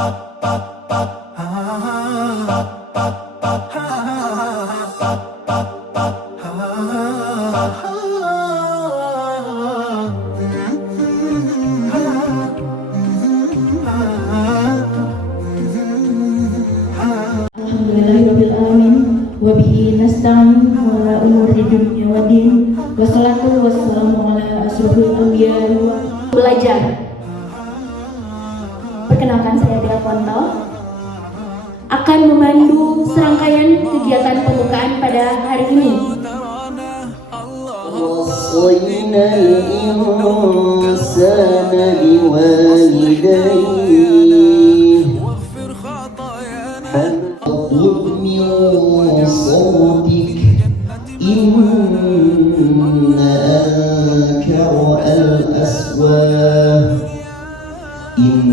Alhamdulillahirrabbilalamin wabihi nasta'in wa umuri dunya wa din wassalatu wassalamu ala asrofil anbiya. Belajar. Perkenalkan, saya Dea Ponto akan memandu serangkaian kegiatan pembukaan pada hari ini. وصينا الإنسان بوالديه فاغضض من صوتك إن أنكر الأصوات إن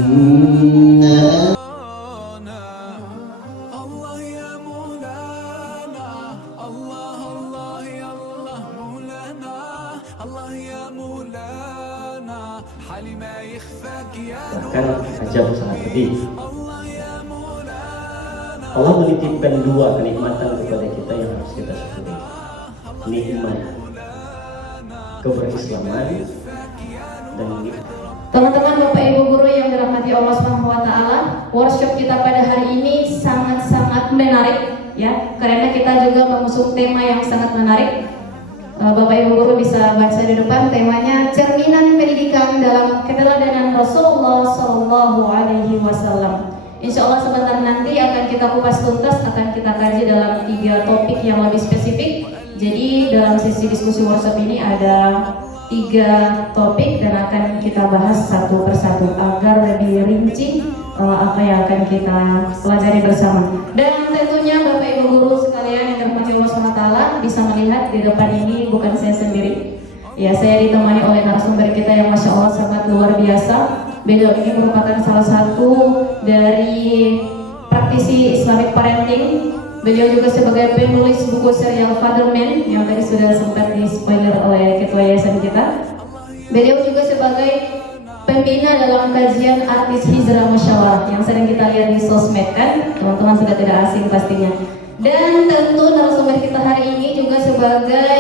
bahkan ajab sangat pedih. Allah menitipkan dua kenikmatan kepada kita yang harus kita syukuri. Nikmat keberislaman dan nikmat. Teman-teman, Bapak Ibu guru yang dirahmati Allah Subhanahu wa taala, workshop kita pada hari ini sangat-sangat menarik ya, karena kita juga mengusung tema yang sangat menarik. Bapak Ibu guru bisa baca di depan, temanya cerminan pendidikan dalam keteladanan Rasulullah Shallallahu Alaihi Wasallam. Insya Allah sebentar nanti akan kita kupas tuntas, akan kita kaji dalam 3 topik yang lebih spesifik. Jadi dalam sesi diskusi workshop ini ada 3 topik dan akan kita bahas satu persatu agar lebih rinci apa yang akan kita pelajari bersama. Dan tentunya Bapak Ibu guru sekalian yang dirahmati Allah SWT bisa melihat di depan ini bukan saya sendiri. Ya, saya ditemani oleh narasumber kita yang Masya Allah sangat luar biasa. Beliau ini merupakan salah satu dari praktisi Islamic Parenting. Beliau juga sebagai penulis buku serial Father Man yang tadi sudah sempat di-spoiler oleh ketua yayasan kita. Beliau juga sebagai pembina dalam kajian artis hijrah musyawarah yang sering kita lihat di sosmed kan, teman-teman sudah tidak asing pastinya. Dan tentu narasumber kita hari ini juga sebagai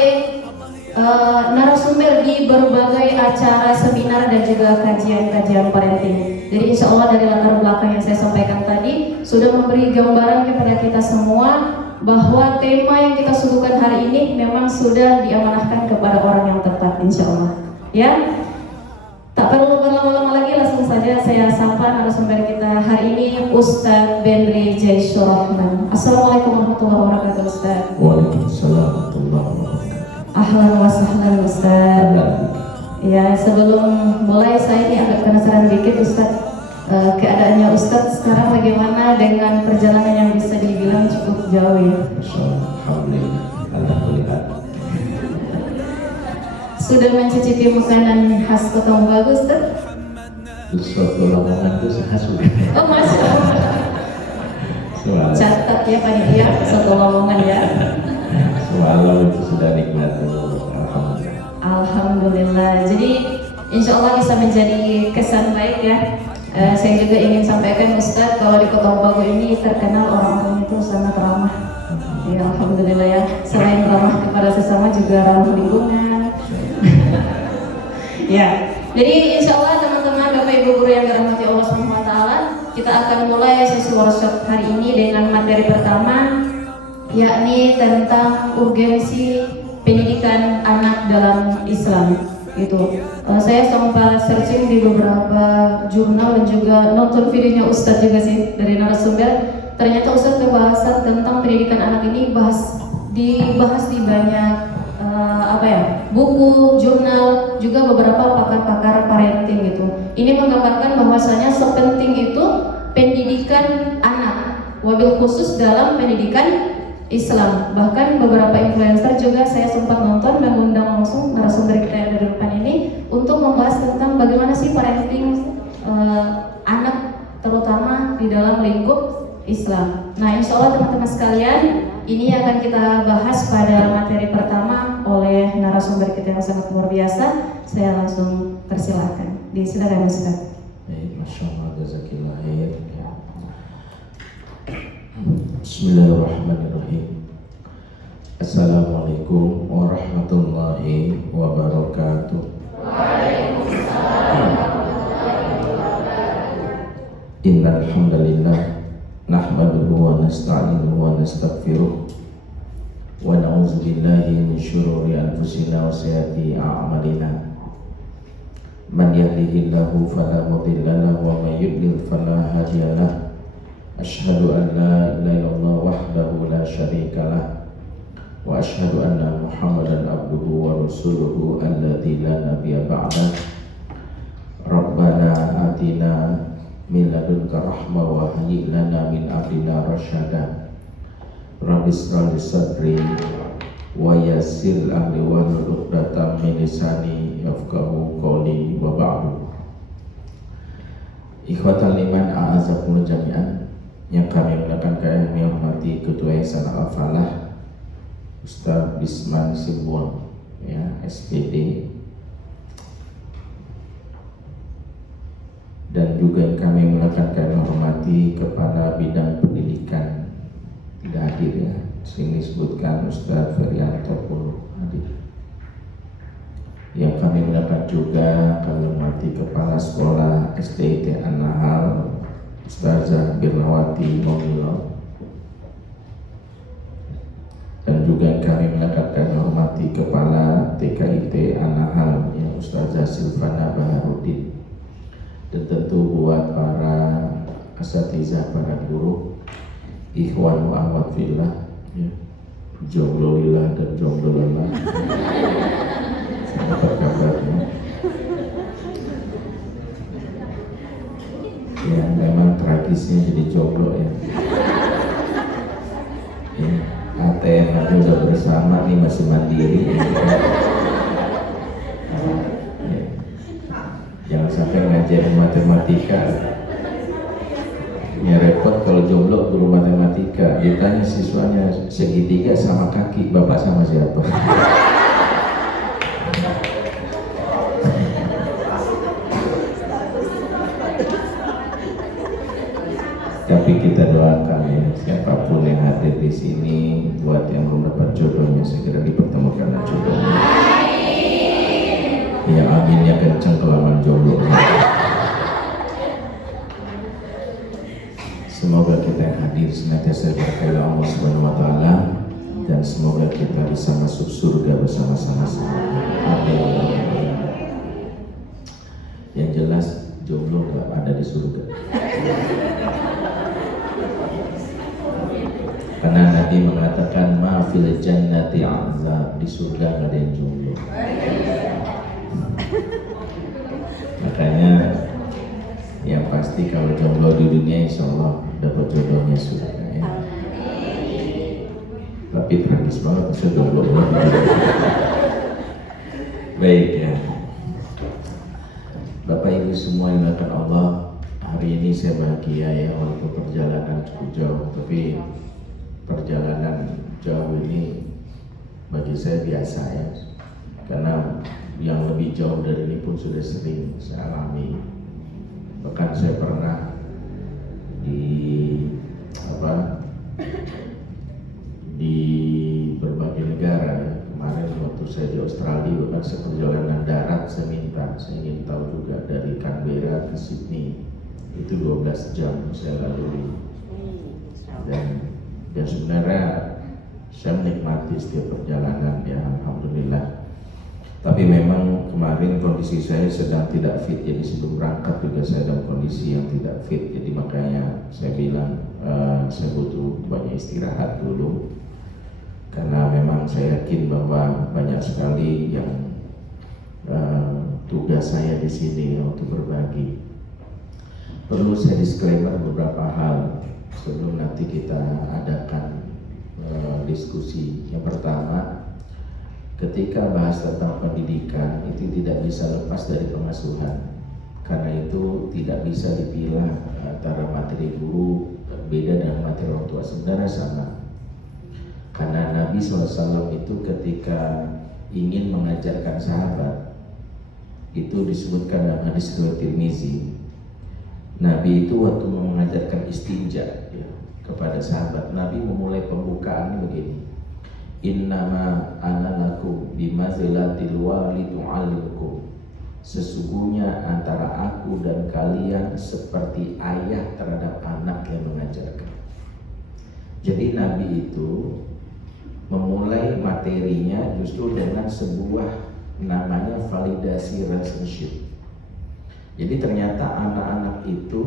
narasumber di berbagai acara, seminar dan juga kajian-kajian parenting. Jadi insya Allah dari latar belakang yang saya sampaikan tadi sudah memberi gambaran kepada kita semua bahwa tema yang kita suguhkan hari ini memang sudah diamanahkan kepada orang yang tepat insya Allah. Ya, tak perlu berlama-lama lagi, langsung saja saya sapa narasumber kita hari ini, Ustadz Benri Jaishur Rahman. Assalamualaikum warahmatullahi wabarakatuh, Ustadz. Waalaikumsalam warahmatullahi wabarakatuh. Ahlan wa sahlan Ustadz. Ya, sebelum mulai saya ini agak penasaran dikit Ustadz, keadaannya Ustadz sekarang bagaimana dengan perjalanan yang bisa dibilang cukup jauh ya? Alhamdulillah. Sudah mencicipi makanan khas Kota Mobagu Ustadz? Suatu Lamongan itu saya sudah. Oh Masya Allah. Catat ya panitia, Soto Lamongan ya. Walau itu sudah nikmat. Alhamdulillah. Alhamdulillah. Jadi insya Allah bisa menjadi kesan baik ya. Saya juga ingin sampaikan Ustadz, kalau di Kota Mobagu ini terkenal orang-orang itu sangat ramah. Ya Alhamdulillah ya. Selain ramah kepada sesama juga ramah lingkungan. Ya. Jadi insya Allah teman-teman Bapak Ibu guru yang dirahmati Allah SWT, kita akan mulai sesi workshop hari ini dengan materi pertama, yakni tentang urgensi pendidikan anak dalam Islam. Gitu. Saya sempat searching di beberapa jurnal dan juga nonton videonya Ustadz juga sih dari narasumber. Ternyata Ustadz pembahasan tentang pendidikan anak ini dibahas di banyak buku, jurnal, juga beberapa pakar-pakar parenting gitu. Ini menggambarkan bahwasanya sepenting itu pendidikan anak, wabil khusus dalam pendidikan Islam. Bahkan beberapa influencer juga saya sempat nonton mengundang langsung narasumber kita yang ada di depan ini untuk membahas tentang bagaimana sih parenting anak terutama di dalam lingkup Islam. Nah insya Allah teman-teman sekalian, ini akan kita bahas pada materi pertama oleh narasumber kita yang sangat luar biasa. Saya langsung persilakan, disilakan Ustaz. Masya Allah, jazakillah khair. Bismillahirrahmanirrahim. Assalamualaikum warahmatullahi wabarakatuh. Innal hamdalillah nahmaduhu wa nasta'inuhu wa nastaghfiruh wa na'udzu billahi min syururi anfusina wa sayyiati a'malina. Man yahdihillahu fala mudilla lahu wa may yudlil fala hadiya lahu. Asyhadu an la ilaha illallah wahdahu la syarika lah wa asyhadu anna Muhammadan abduhu wa rasuluhu alladzi la nabiyya ba'dah. Rabbana atina min ladunka rahmah wa hayyi lana min amrina rasyada. Rabbi ishrah li sadri wa yassir amri wahlul 'uqdatam min lisani yafqahu qawli wa ba'du. Ikhwatal iman a'azakumullah jami'an. Yang kami mulakan kami hormati Ketua Yayasan Al-Falah Ustaz Bisman Sibuan, ya, SPD, dan juga yang kami mulakan kami hormati Kepala Bidang Pendidikan tidak hadir, ya, sini disebutkan Ustaz Ferianto Puluh hadir. Yang kami mulakan juga kami hormati Kepala Sekolah SDIT An-Nahal Ustazah Birnawati Momilo, dan juga kami mendapatkan hormati Kepala TKIT An-Nahal, ya, Ustazah Silvana Baharudin, dan tentu buat para asatizah, para guru, ikhwan wa akhwat fillah, ya, jomblo lillah dan jomblo lillah. Saya dapat kabarnya. Ya, memang tragisnya jadi jomblo, ya. Ya, ATM aja udah bersama nih, masih mandiri, ya. Ya. Jangan sampai ngajarin matematika. Ya repot kalau jomblo guru matematika, ditanya siswanya segitiga sama kaki, bapak sama siapa? Tapi kita doakan, ya, siapapun yang hadir di sini, buat yang belum dapat jodohnya segera dipertemukan dengan jodohnya. Ya aminnya kenceng kelamaan jodoh. Semoga kita yang hadir senantiasa berkah Allah Subhanahu wa taala, dan semoga kita bisa masuk surga bersama-sama. Amin. Yang jelas jomblo gak ada di surga. Karena Nabi mengatakan ma fil jannati azab, di surga nggak ada yang jomblo. Makanya yang pasti kalau jomblo di dunia insya Allah dapat jodohnya surga, ya. Tapi tragis banget bisa jomblo. Baik, ya. Bapak Ibu semua yang dimuliakan Allah, hari ini saya bahagia, ya, walaupun perjalanan cukup jauh, tapi perjalanan jauh ini bagi saya biasa, ya, karena yang lebih jauh dari ini pun sudah sering saya alami. Bahkan saya pernah di berbagai negara, ya. Kemarin waktu saya di Australia, bahkan saya perjalanan darat, saya ingin tahu juga dari Canberra ke Sydney itu 12 jam saya lalui, dan sebenarnya saya menikmati setiap perjalanan, ya, alhamdulillah. Tapi memang kemarin kondisi saya sedang tidak fit, jadi sebelum berangkat juga saya dalam kondisi yang tidak fit, jadi makanya saya bilang saya butuh banyak istirahat dulu, karena memang saya yakin bahwa banyak sekali yang tugas saya di sini untuk berbagi. Perlu saya disclaimer beberapa hal sebelum nanti kita adakan diskusi. Yang pertama, ketika bahas tentang pendidikan itu tidak bisa lepas dari pengasuhan. Karena itu tidak bisa dipilah antara materi guru beda dengan materi orang tua, sebenarnya sama. Karena Nabi SAW itu ketika ingin mengajarkan sahabat, itu disebutkan dalam hadis riwayat Tirmizi, Nabi itu waktu mengajarkan istinja, ya, kepada sahabat. Nabi memulai pembukaannya begini, innama ana lakum bimazilatil walidu alimkum. Sesungguhnya antara aku dan kalian seperti ayah terhadap anak yang mengajarkan. Jadi Nabi itu memulai materinya justru dengan sebuah namanya validasi relationship. Jadi ternyata anak-anak itu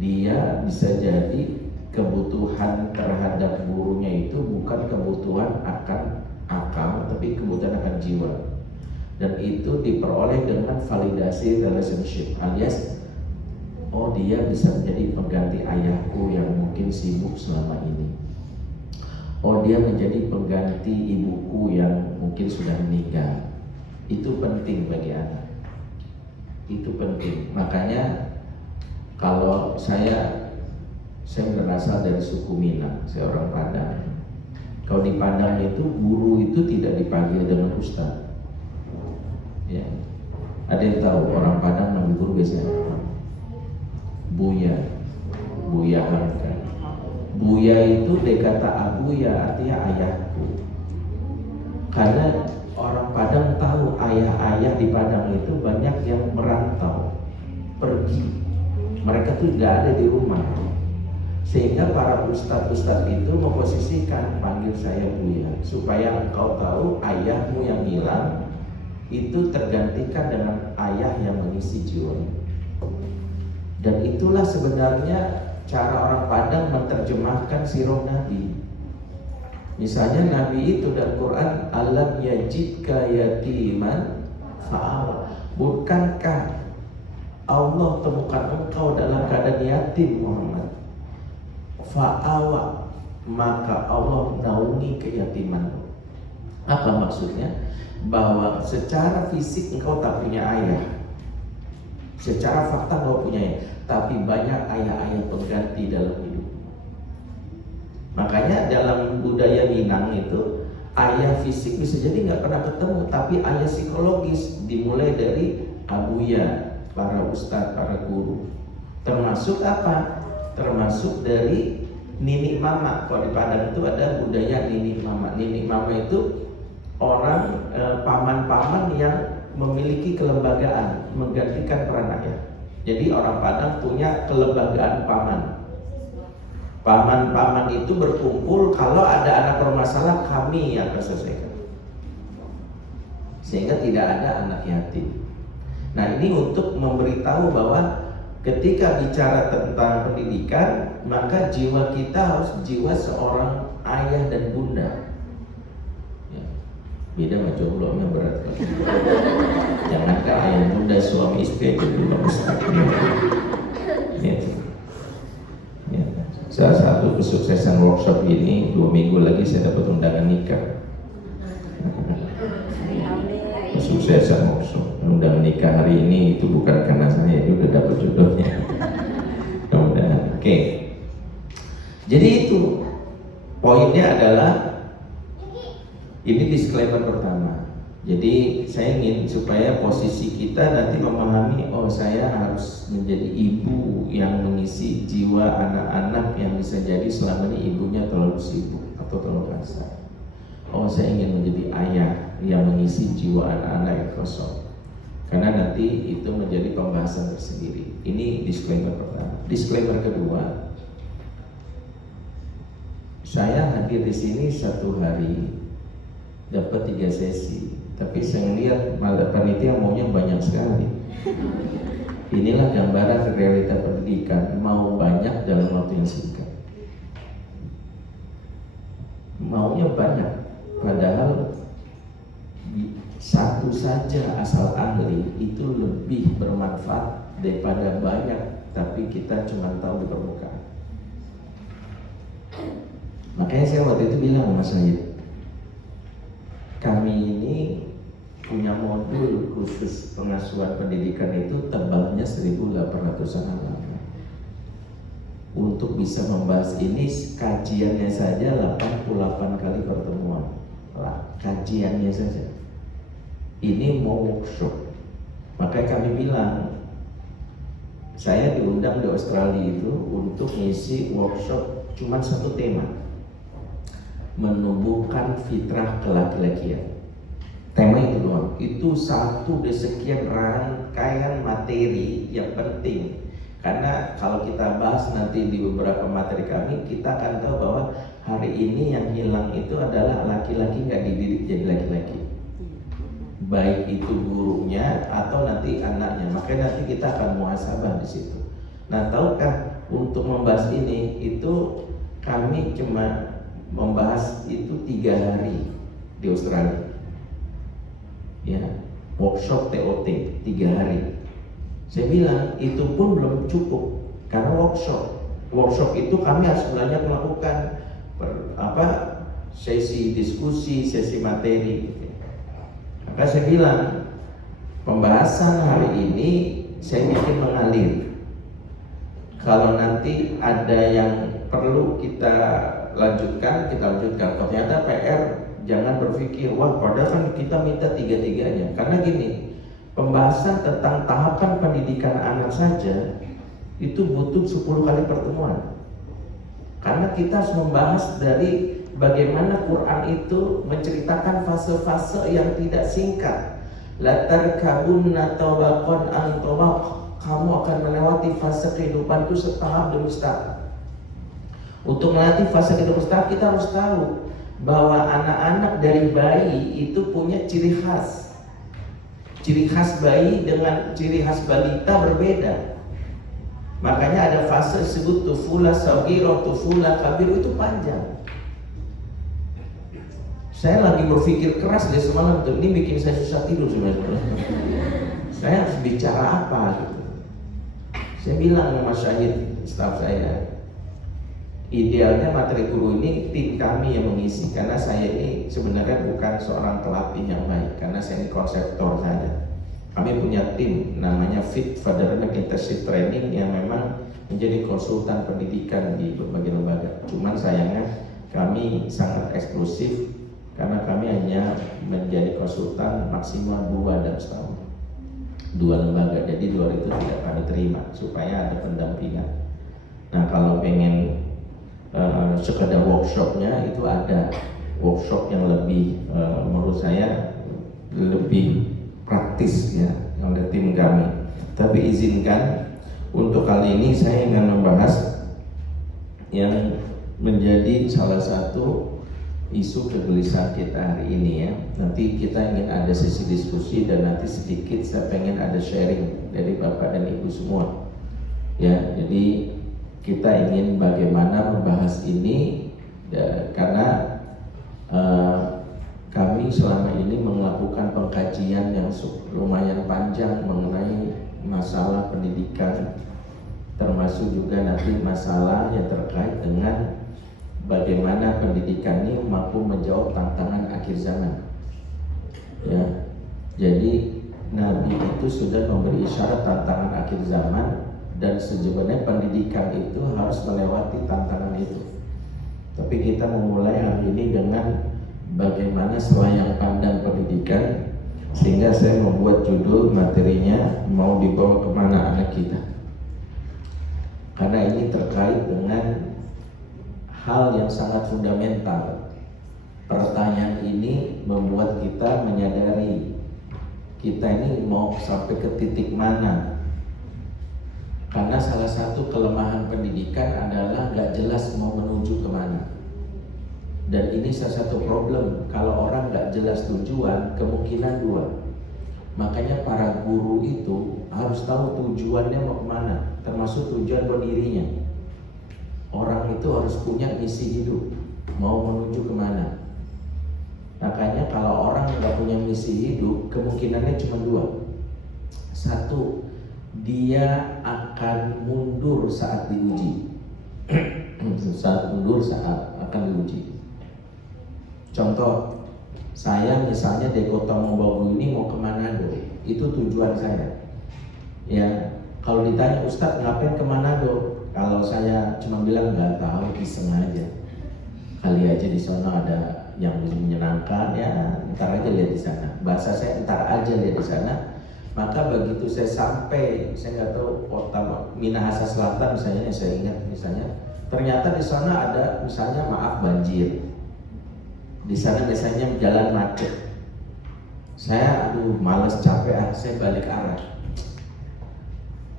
dia bisa jadi kebutuhan terhadap gurunya itu bukan kebutuhan akan akal, tapi kebutuhan akan jiwa. Dan itu diperoleh dengan validasi relationship, alias oh dia bisa menjadi pengganti ayahku yang mungkin sibuk selama ini. Oh dia menjadi pengganti ibuku yang mungkin sudah meninggal. Itu penting bagi anak. Itu penting. Makanya kalau saya berasal dari suku Minang, saya orang Padang. Kalau di Padang itu guru itu tidak dipanggil dengan ustaz. Ya. Ada yang tahu orang Padang manggil guru biasanya Buya, Buya Hamka. Buya itu dari kata Abuya, artinya ayahku. Karena orang Padang tahu ayah-ayah di Padang itu banyak yang merantau, pergi. Mereka tuh tidak ada di rumah. Sehingga para ustadz-ustadz itu memposisikan panggil saya Buya, supaya engkau tahu ayahmu yang hilang itu tergantikan dengan ayah yang mengisi jiwa. Dan itulah sebenarnya cara orang Padang menerjemahkan sirah Nabi. Misalnya Nabi itu dalam Quran, alam yajidka yatiman fa'awa. Bukankah Allah temukan engkau dalam keadaan yatim Muhammad? Fa'awa, maka Allah naungi keyatimanmu. Apa maksudnya? Bahwa secara fisik engkau tak punya ayah, secara fakta engkau punya ayah, tapi banyak ayah-ayah pengganti dalam hidup. Makanya dalam budaya Minang itu ayah fisik bisa jadi nggak pernah ketemu, tapi ayah psikologis dimulai dari abuya, para ustadz, para guru. Termasuk apa? Termasuk dari nini mama. Kalau di Padang itu ada budaya nini mama. Nini mama itu orang paman-paman yang memiliki kelembagaan, menggantikan peran ayah. Jadi orang Padang punya kelembagaan paman. Paman-paman itu berkumpul, kalau ada anak bermasalah kami yang akan selesaikan. Sehingga tidak ada anak yatim. Nah ini untuk memberitahu bahwa ketika bicara tentang pendidikan, maka jiwa kita harus jiwa seorang ayah dan bunda. Beda sama jomblonya berat kan. Jangan kan ayah bunda suami istri aja belum besar. Ya. Salah satu kesuksesan workshop ini 2 minggu lagi saya dapat undangan nikah. Kesuksesan workshop, undangan nikah hari ini itu bukan karena saya, dia udah dapat jodohnya. Mudah-mudahan. Oke. Jadi itu poinnya adalah ini disclaimer pertama. Jadi saya ingin supaya posisi kita nanti memahami, oh saya harus menjadi ibu yang mengisi jiwa anak-anak yang bisa jadi selama ini ibunya terlalu sibuk atau terlalu kasar. Oh saya ingin menjadi ayah yang mengisi jiwa anak-anak yang kosong. Karena nanti itu menjadi pembahasan tersendiri. Ini disclaimer pertama. Disclaimer kedua, saya hadir di sini 1 hari dapat 3 sesi, tapi saya lihat malah panitia maunya banyak sekali. Inilah gambaran realita pendidikan, mau banyak dalam waktu yang singkat. Maunya banyak, padahal satu saja asal ahli itu lebih bermanfaat daripada banyak, tapi kita cuma tahu di permukaan. Makanya saya waktu itu bilang sama Mas Syed, kami ini punya modul khusus pengasuhan pendidikan itu tebalnya 1.800 halaman. Untuk bisa membahas ini kajiannya saja 88 kali pertemuan. Kajiannya saja. Ini mau workshop. Makanya kami bilang Saya diundang di Australia itu untuk ngisi workshop cuma satu tema, menumbuhkan fitrah kelaki-lakian. Tema itu doang. Itu satu dari sekian rangkaian materi yang penting. Karena kalau kita bahas nanti di beberapa materi kami, kita akan tahu bahwa hari ini yang hilang itu adalah laki-laki nggak dididik jadi laki-laki. Baik itu gurunya atau nanti anaknya. Makanya nanti kita akan muhasabah di situ. Nah, tahukah untuk membahas ini itu kami cuma membahas itu 3 hari di Australia. Ya, workshop TOT 3 hari. Saya bilang itu pun belum cukup karena workshop itu kami harus banyak melakukan sesi diskusi, sesi materi. Maka saya bilang pembahasan hari ini saya bikin mengalir. Kalau nanti ada yang perlu kita lanjutkan, kita lanjutkan. Kalau ternyata PR, jangan berpikir, wah padahal kan kita minta 3-3-nya. Karena gini, pembahasan tentang tahapan pendidikan anak saja itu butuh 10 kali pertemuan. Karena kita harus membahas dari bagaimana Quran itu menceritakan fase-fase yang tidak singkat. La tarkabunna tabaqan an tabaq. Kamu akan melewati fase kehidupan itu setahap demi setahap. Untuk melewati fase kehidupan setahap, kita harus tahu bahwa anak-anak dari bayi itu punya ciri khas. Ciri khas bayi dengan ciri khas balita berbeda. Makanya ada fase disebut tufula saghirah, tufula kabir, itu panjang. Saya lagi berpikir keras dari semalam tuh, ini bikin saya susah tidur sebenarnya. Saya harus bicara apa gitu. Saya bilang sama Syahid, staf saya, idealnya materi guru ini tim kami yang mengisi, karena saya ini sebenarnya bukan seorang pelatih yang baik, karena saya ini konseptor saja. Kami punya tim namanya Fit Federal Intensive Training yang memang menjadi konsultan pendidikan di berbagai lembaga. Cuman sayangnya kami sangat eksklusif karena kami hanya menjadi konsultan maksimal 2 dalam setahun. 2 lembaga, jadi 2 itu tidak kami terima supaya ada pendampingan. Nah, kalau pengen sekedar workshopnya itu ada workshop yang lebih menurut saya lebih praktis ya oleh tim kami. Tapi izinkan untuk kali ini saya ingin membahas yang menjadi salah satu isu kegelisahan kita hari ini ya. Nanti kita ingin ada sesi diskusi dan nanti sedikit saya pengen ada sharing dari Bapak dan Ibu semua. Ya, jadi kita ingin bagaimana membahas ini karena kami selama ini melakukan pengkajian yang lumayan panjang mengenai masalah pendidikan, termasuk juga nanti masalah yang terkait dengan bagaimana pendidikan ini mampu menjawab tantangan akhir zaman. Ya, jadi Nabi itu sudah memberi isyarat tantangan akhir zaman dan sebenarnya pendidikan itu harus melewati tantangan itu. Tapi kita memulai hari ini dengan bagaimana selayang pandang pendidikan, sehingga saya membuat judul materinya mau dibawa kemana anak kita. Karena ini terkait dengan hal yang sangat fundamental. Pertanyaan ini membuat kita menyadari kita ini mau sampai ke titik mana. Karena salah satu kelemahan pendidikan adalah gak jelas mau menuju kemana. Dan ini salah satu problem. Kalau orang gak jelas tujuan, kemungkinan 2. Makanya para guru itu harus tahu tujuannya mau kemana, termasuk tujuan buat dirinya. Orang itu harus punya misi hidup, mau menuju kemana. Makanya kalau orang nggak punya misi hidup, kemungkinannya cuma 2. 1, dia akan mundur saat diuji. Mundur saat akan diuji. Contoh, saya misalnya dari Kota Mobagu ini mau ke Manado, itu tujuan saya. Ya, kalau ditanya Ustadz ngapain ke Manado? Kalau saya cuma bilang nggak tahu, iseng aja. Kali aja di sana ada yang menyenangkan, ya ntar aja lihat di sana. Bahasa saya ntar aja lihat di sana. Maka begitu saya sampai, saya nggak tahu kota Minahasa Selatan misalnya, yang saya ingat misalnya, ternyata di sana ada misalnya maaf banjir. Di sana biasanya jalan macet. Saya aduh malas capek, saya balik arah.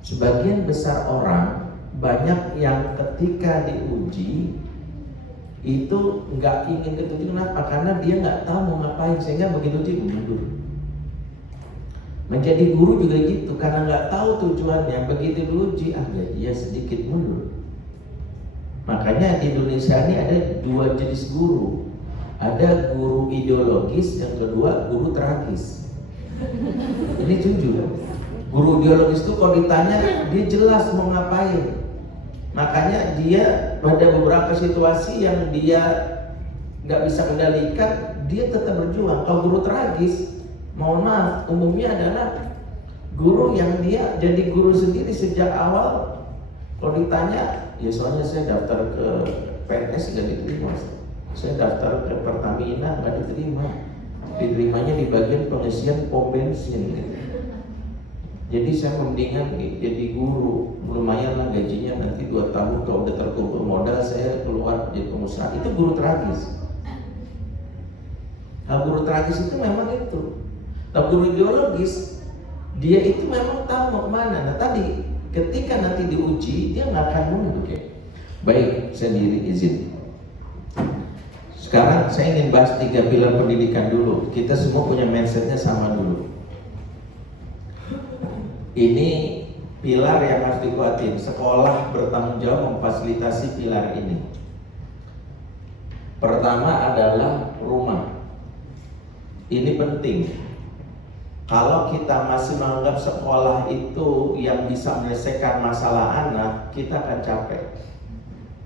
Sebagian besar orang banyak yang ketika diuji itu nggak ingin ketujuh. Kenapa? Karena dia nggak tahu mau ngapain, sehingga begitu uji mundur. Menjadi guru juga gitu, karena nggak tahu tujuannya, begitu diuji dia sedikit mundur. Makanya di Indonesia ini ada dua jenis guru. Ada guru ideologis, yang kedua guru tragis. Ini jujur. Guru ideologis itu kalau ditanya dia jelas mau ngapain. Makanya dia pada beberapa situasi yang dia nggak bisa kendalikan, dia tetap berjuang. Kalau guru tragis, mohon maaf, umumnya adalah guru yang dia jadi guru sendiri sejak awal. Kalau ditanya, ya soalnya saya daftar ke PNS nggak diterima, saya daftar ke Pertamina nggak diterima, diterimanya di bagian pengisian pom bensin. Jadi saya mendingan jadi guru, lumayan lah gajinya, nanti 2 tahun kalau udah terkumpul modal saya keluar jadi pengusaha. Itu guru tragis. Nah, guru tragis itu memang itu. Nah, guru ideologis, dia itu memang tahu mau kemana. Nah tadi, ketika nanti diuji, dia nggak akan mundur. Baik, saya diri izin. Sekarang saya ingin bahas 3 pilar pendidikan dulu. Kita semua punya mindsetnya sama dulu. Ini pilar yang harus dikuatin. Sekolah bertanggung jawab memfasilitasi pilar ini. Pertama adalah rumah. Ini penting. Kalau kita masih menganggap sekolah itu yang bisa menyelesaikan masalah anak, kita akan capek.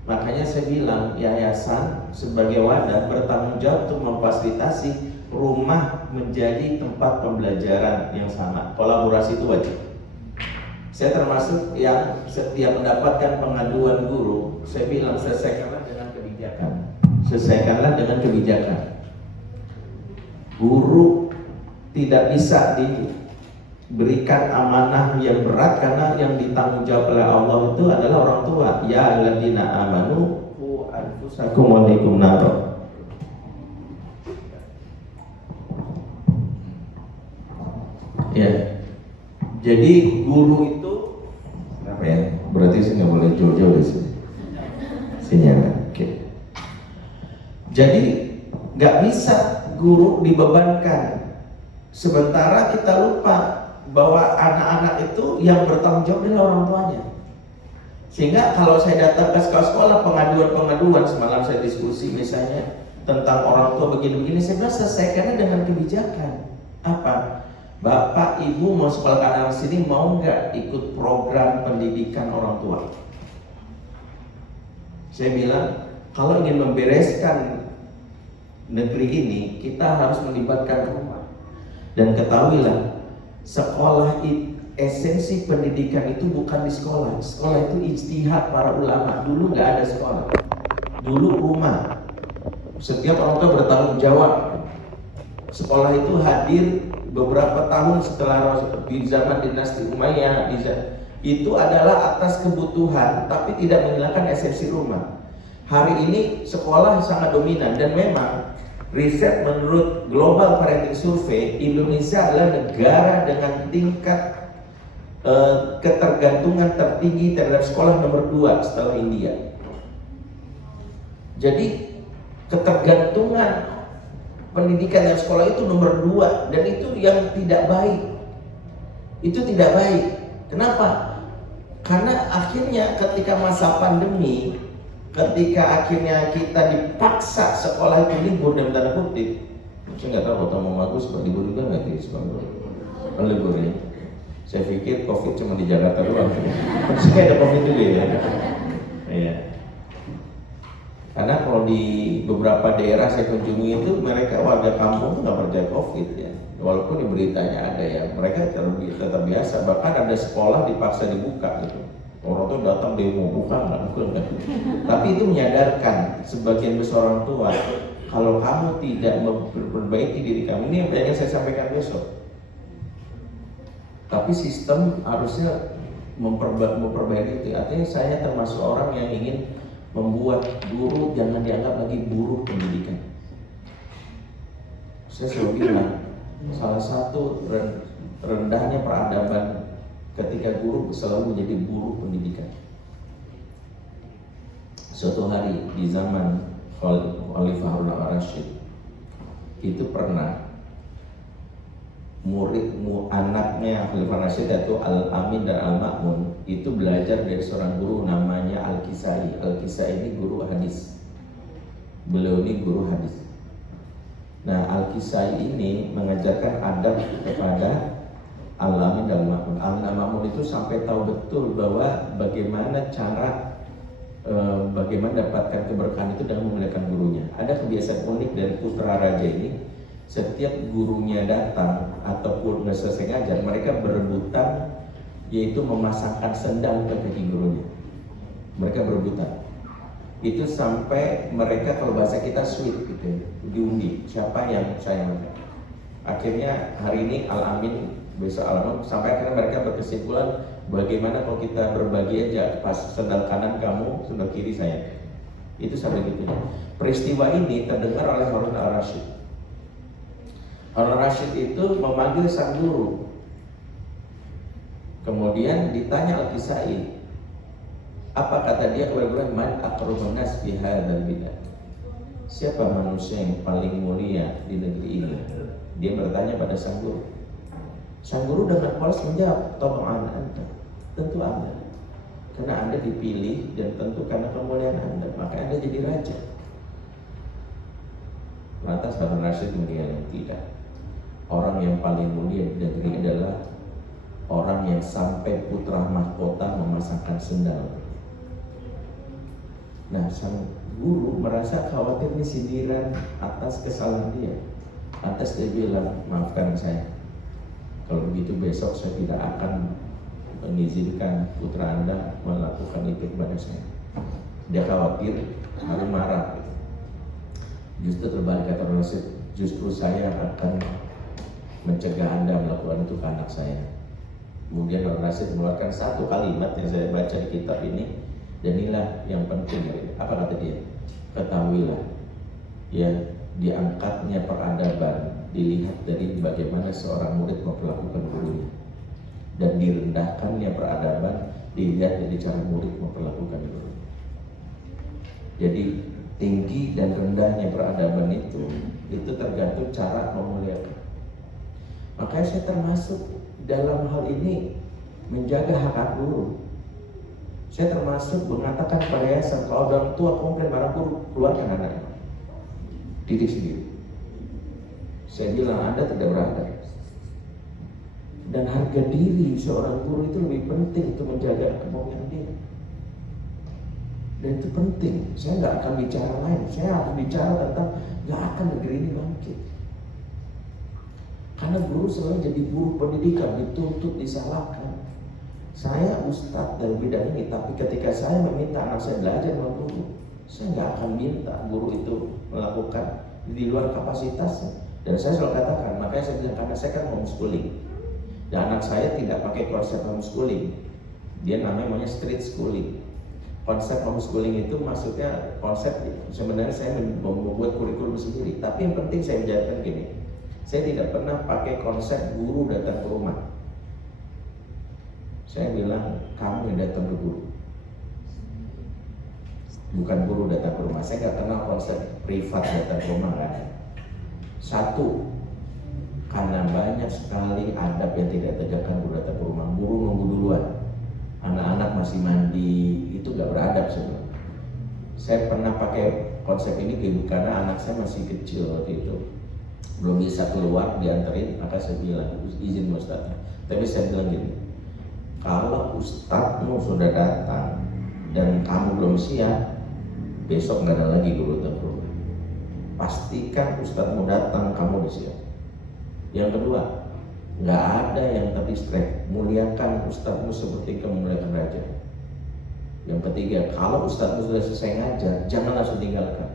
Makanya saya bilang yayasan sebagai wadah bertanggung jawab untuk memfasilitasi rumah menjadi tempat pembelajaran yang sama. Kolaborasi itu wajib. Saya termasuk yang setiap mendapatkan pengaduan guru, saya bilang selesaikanlah dengan kebijakan. Selesaikanlah dengan kebijakan. Guru tidak bisa diberikan amanah yang berat karena yang ditanggung jawab oleh Allah itu adalah orang tua. Ya alladzina amanu qu anfusakum wa ahlikum nar. Ya. Jadi guru itu apa ya? Berarti saya nggak boleh jauh-jauh di sini. Sinyal. Oke. Jadi nggak bisa guru dibebankan. Sementara kita lupa bahwa anak-anak itu yang bertanggung jawab adalah orang tuanya. Sehingga kalau saya datang ke sekolah pengaduan-pengaduan, semalam saya diskusi misalnya tentang orang tua begini-begini, saya bilang selesaikannya dengan kebijakan. Apa? Bapak, ibu mau sekolah ke anak sini, mau nggak ikut program pendidikan orang tua? Saya bilang, kalau ingin membereskan negeri ini, kita harus melibatkan rumah. Dan ketahuilah, sekolah esensi pendidikan itu bukan di sekolah. Sekolah itu ijtihad para ulama. Dulu nggak ada sekolah. Dulu rumah. Setiap orang tua bertanggung jawab. Sekolah itu hadir beberapa tahun setelah di zaman dinasti Umayyah. Itu adalah atas kebutuhan, tapi tidak menghilangkan esensi rumah. Hari ini sekolah sangat dominan dan memang riset menurut Global Parenting Survey, Indonesia adalah negara dengan tingkat ketergantungan tertinggi terhadap sekolah nomor 2 setelah India. Jadi ketergantungan pendidikan dan sekolah itu nomor 2, dan itu yang tidak baik. Itu tidak baik. Kenapa? Karena akhirnya ketika masa pandemi, ketika akhirnya kita dipaksa sekolah itu libur dalam tanda kutip, saya nggak tahu kalau mau bagus libur juga nggak di sekolah libur ya. Saya pikir COVID cuma di Jakarta doang. Saya ada COVID juga ya. Iya. Karena kalau di beberapa daerah saya kunjungi itu mereka warga kampung nggak percaya COVID ya. Walaupun di beritanya ada ya, mereka tetap biasa. Bahkan ada sekolah dipaksa dibuka gitu. Orang tuh datang demo buka nggak. Tapi itu menyadarkan sebagian besar orang tua, kalau kamu tidak memperbaiki diri kamu, ini yang banyak saya sampaikan besok. Tapi sistem harusnya memperbaiki itu. Artinya saya termasuk orang yang ingin membuat guru jangan dianggap lagi buruh pendidikan. Saya selalu bilang, salah satu rendahnya peradaban ketika guru selalu menjadi buruh pendidikan. Suatu hari di zaman Khalifah Harun al-Rashid itu pernah anaknya Khalifah Rashid yaitu Al-Amin dan Al-Ma'mun itu belajar dari seorang guru namanya Al-Kisai. Al-Kisai ini guru hadis. Beliau ini guru hadis. Nah, Al-Kisai ini mengajarkan adab kepada Al-Amin dan Al-Ma'mun. Al-Amin dan Al-Ma'mun itu sampai tahu betul bahwa bagaimana cara bagaimana dapatkan keberkahan itu dengan memuliakan gurunya. Ada kebiasaan unik dari putra raja ini. Setiap gurunya datang ataupun nggak selesai ngajar, mereka berebutan yaitu memasangkan sendal ke kaki gurunya. Mereka berebutan. Itu sampai mereka kalau bahasa kita sweet gitu, diundi siapa yang sayang. Akhirnya hari ini Al-Amin, besok Al-Amin, sampai akhirnya mereka berkesimpulan bagaimana kalau kita berbagi aja, pas sendal kanan kamu, sendal kiri saya. Itu sampai gitu. Peristiwa ini terdengar oleh Harun al-Rashid. Harun al-Rashid itu memanggil sang guru. Kemudian ditanya Al-Kisai, apa kata dia kepada guru? Man aqrabun nas fi hadzal bilad. Siapa manusia yang paling mulia di negeri ini? Dia bertanya pada sang guru. Sang guru dengan polos menjawab, "Tab'an anta." Tentu Anda. Karena Anda dipilih dan tentu karena kemuliaan Anda, maka Anda jadi raja. Lantas Harun al-Rashid menilai tidak. Orang yang paling mulia di negeri adalah orang yang sampai putra mahkota memasangkan sendal. Nah, sang guru merasa khawatir ini sindiran atas kesalahan dia. Lantas dia bilang, maafkan saya. Kalau begitu besok saya tidak akan mengizinkan putra Anda melakukan itu kepada saya. Dia khawatir, lalu marah. Justru terbalik kata Rasul, justru saya akan mencegah Anda melakukan itu ke anak saya. Kemudian Rasul mengeluarkan satu kalimat yang saya baca di kitab ini, dan inilah yang penting. Apa kata dia? Ketahuilah, ya, diangkatnya peradaban dilihat dari bagaimana seorang murid memperlakukan gurunya, dan direndahkannya peradaban dilihat dari cara murid memperlakukan guru. Jadi tinggi dan rendahnya peradaban itu tergantung cara memuliakan. Makanya saya termasuk dalam hal ini menjaga hak guru. Saya termasuk mengatakan pada yayasan, kalau orang tua komplain pada guru, keluarkan anaknya, didik sendiri. Saya bilang Anda tidak beradab. Dan harga diri seorang guru itu lebih penting untuk menjaga kemauan dia. Dan itu penting. Saya nggak akan bicara lain. Saya akan bicara tentang nggak akan negeri ini bangkit. Karena guru selalu jadi buruh pendidikan, dituntut, disalahkan. Saya ustadz dari bidang ini, tapi ketika saya meminta anak saya belajar sama guru, saya nggak akan minta guru itu melakukan di luar kapasitasnya. Dan saya selalu katakan, makanya saya bilang, karena saya kan homeschooling. Dan anak saya tidak pakai konsep homeschooling. Dia namanya street schooling. Konsep homeschooling itu maksudnya konsep, sebenarnya saya membuat kurikulum sendiri. Tapi yang penting saya menjelaskan gini, saya tidak pernah pakai konsep guru datang ke rumah. Saya bilang, kamu yang datang ke guru, bukan guru datang ke rumah. Saya nggak kenal konsep privat datang ke rumah, kan? Satu, karena banyak sekali adab yang tidak tegakkan guru datang ke rumah. Guru nunggu duluan, anak-anak masih mandi, itu nggak beradab sebenarnya. Saya pernah pakai konsep ini karena anak saya masih kecil waktu itu, belum bisa keluar, dianterin, maka saya bilang, izin Ustaz. Tapi saya bilang gini, kalau ustadzmu sudah datang dan kamu belum siap, besok nggak ada lagi guru datang ke rumah. Pastikan ustadzmu datang, kamu udah siap. Yang kedua, nggak ada yang terdistract. Muliakan ustadzmu seperti kamu memuliakan raja. Yang ketiga, kalau ustadzmu sudah selesai ngajar, jangan langsung tinggalkan.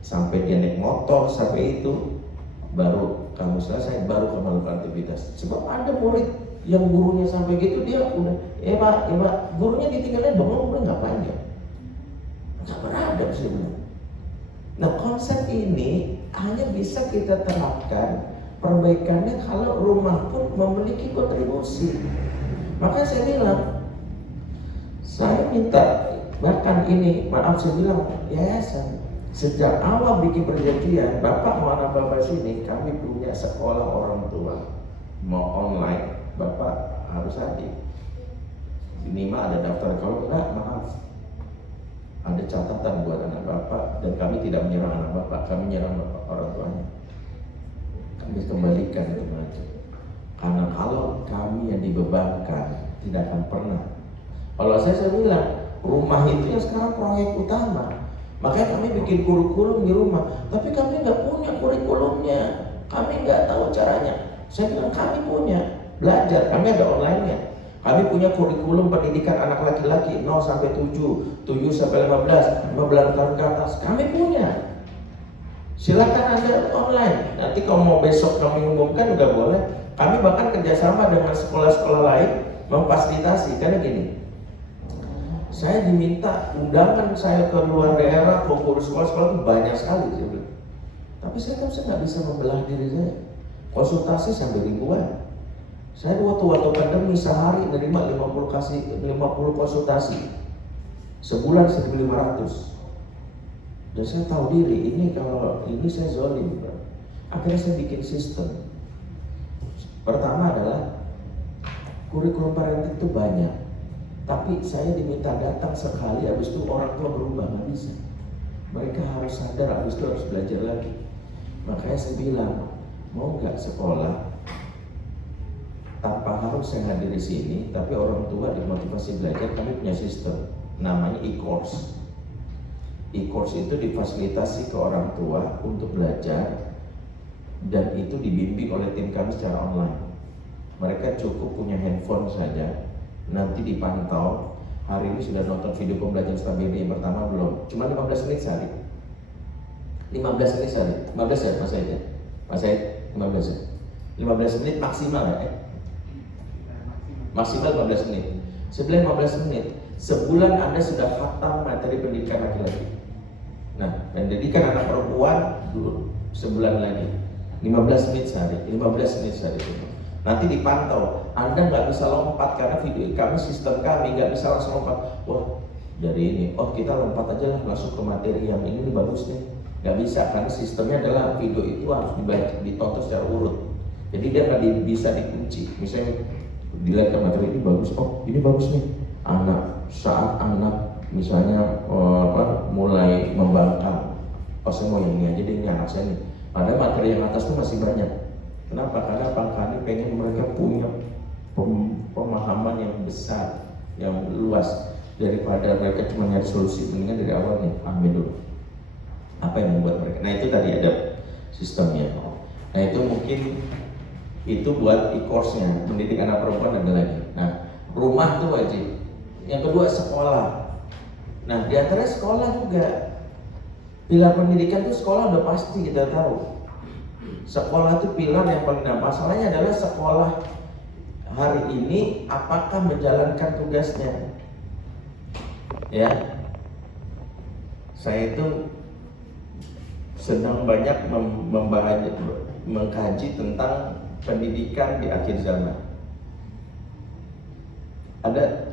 Sampai dia naik motor, sampai itu, baru kamu selesai, baru kamu lakukan aktivitas. Sebab ada murid Yang gurunya sampai gitu dia udah, Pak, gurunya ditinggalin bengong udah ngapain ya? Nggak beradab sih bilang. Nah konsep ini hanya bisa kita terapkan perbaikannya kalau rumah pun memiliki kontribusi. Maka saya bilang, saya minta bahkan ini, maaf saya bilang yayasan sejak awal bikin perjanjian, Bapak mau anak Bapak sini, kami punya sekolah orang tua mau online, Bapak harus hadir. Minimal ada daftar, kalau enggak maaf, ada catatan buat anak Bapak, dan kami tidak menyerang anak Bapak, kami menyerang orang tuanya. Kami kembalikan itu aja. Karena kalau kami yang dibebankan tidak akan pernah. Kalau saya bilang rumah itu yang sekarang proyek utama, makanya kami bikin kurikulum di rumah. Tapi kami nggak punya kurikulumnya, kami nggak tahu caranya. Saya bilang kami punya, belajar, kami ada online-nya. Kami punya kurikulum pendidikan anak laki-laki 0 sampai 7, 7 sampai 15, 15 tahun ke atas. Kami punya. Silakan Anda online. Nanti kalau mau besok kami umumkan juga boleh. Kami bahkan kerjasama dengan sekolah-sekolah lain memfasilitasi. Karena gini, saya diminta undangan saya ke luar daerah, ke sekolah-sekolah itu banyak sekali. Saya bilang. Tapi saya nggak bisa membelah diri saya. Konsultasi sampai ribuan. Saya waktu pandemi sehari nerima 50 konsultasi. Sebulan 1.500. Dan saya tahu diri, ini kalau ini saya zolim. Akhirnya saya bikin sistem. Pertama adalah kurikulum parenting itu banyak, tapi saya diminta datang sekali, habis itu orang tua berubah, nggak bisa. Mereka harus sadar, habis itu harus belajar lagi. Makanya saya bilang, mau nggak sekolah tanpa harus saya hadir di sini, tapi orang tua dimotivasi belajar. Kami punya sistem, namanya e-course. E-course itu difasilitasi ke orang tua untuk belajar, dan itu dibimbing oleh tim kami secara online. Mereka cukup punya handphone saja, nanti dipantau. Hari ini sudah nonton video pembelajaran STABD yang pertama belum? Cuma 15 menit sehari. 15 menit sehari. 15 ya Mas Said ya? Mas Said 15 ya? 15 menit maksimal ya? Maksimal 15 menit. Sebulan 15 menit. Sebulan Anda sudah khatam materi pendidikan laki-laki. Nah, pendidikan anak perempuan dulu sebulan lagi 15 menit sehari, 15 menit sehari itu. Nanti dipantau, Anda nggak bisa lompat karena video kami, sistem kami nggak bisa langsung lompat. Wah, jadi ini, oh kita lompat aja lah langsung ke materi yang ini bagus nih. Nggak bisa karena sistemnya adalah video itu harus ditonton secara urut. Jadi dia nggak bisa dikunci. Misalnya dilihat ke materi ini bagus, oh ini bagus nih. Saat anak misalnya mulai membangkang, oh saya mau yang ini aja deh, ini anak saya nih. Padahal materi yang atas itu masih banyak. Kenapa? Karena kami pengen mereka punya pemahaman yang besar, yang luas, daripada mereka cuma nyari solusi. Mendingan dari awal nih, ambil dulu apa yang membuat mereka. Nah itu tadi ada sistemnya. Nah itu mungkin itu buat e-course-nya, mendidik anak perempuan ada lagi. Nah rumah itu wajib. Yang kedua sekolah. Nah di antara sekolah juga, pilar pendidikan itu sekolah udah pasti kita tahu. Sekolah itu pilar yang paling dampak. Masalahnya adalah sekolah hari ini apakah menjalankan tugasnya? Ya, saya itu sedang banyak mengkaji tentang pendidikan di akhir zaman. Ada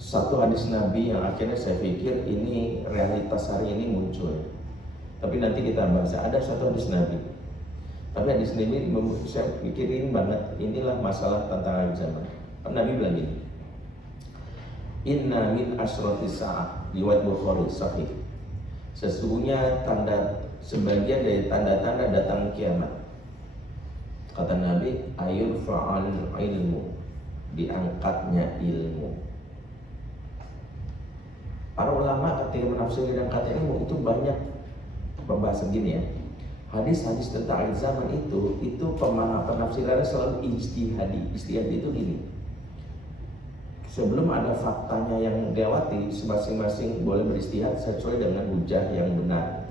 satu hadis Nabi yang akhirnya saya pikir ini realitas hari ini muncul. Tapi nanti kita bahas. Ada satu hadis Nabi. Tapi hadis ini saya pikirin banget. Inilah masalah tantangan zaman. Nabi bilang gini, Inna min asratis sa'ah, riwayat Bukhari sahih. Sesungguhnya sebagian dari tanda-tanda datang kiamat. Kata Nabi, ayul fa'al ilmu, diangkatnya ilmu. Para ulama ketika menafsirkan kata ilmu itu banyak pembahasan gini ya. Hadis-hadis tentang akhir zaman itu penafsirannya selalu ijtihadi. Ijtihadi itu gini. Sebelum ada faktanya yang dilewati, masing-masing boleh beristihad sesuai dengan hujah yang benar.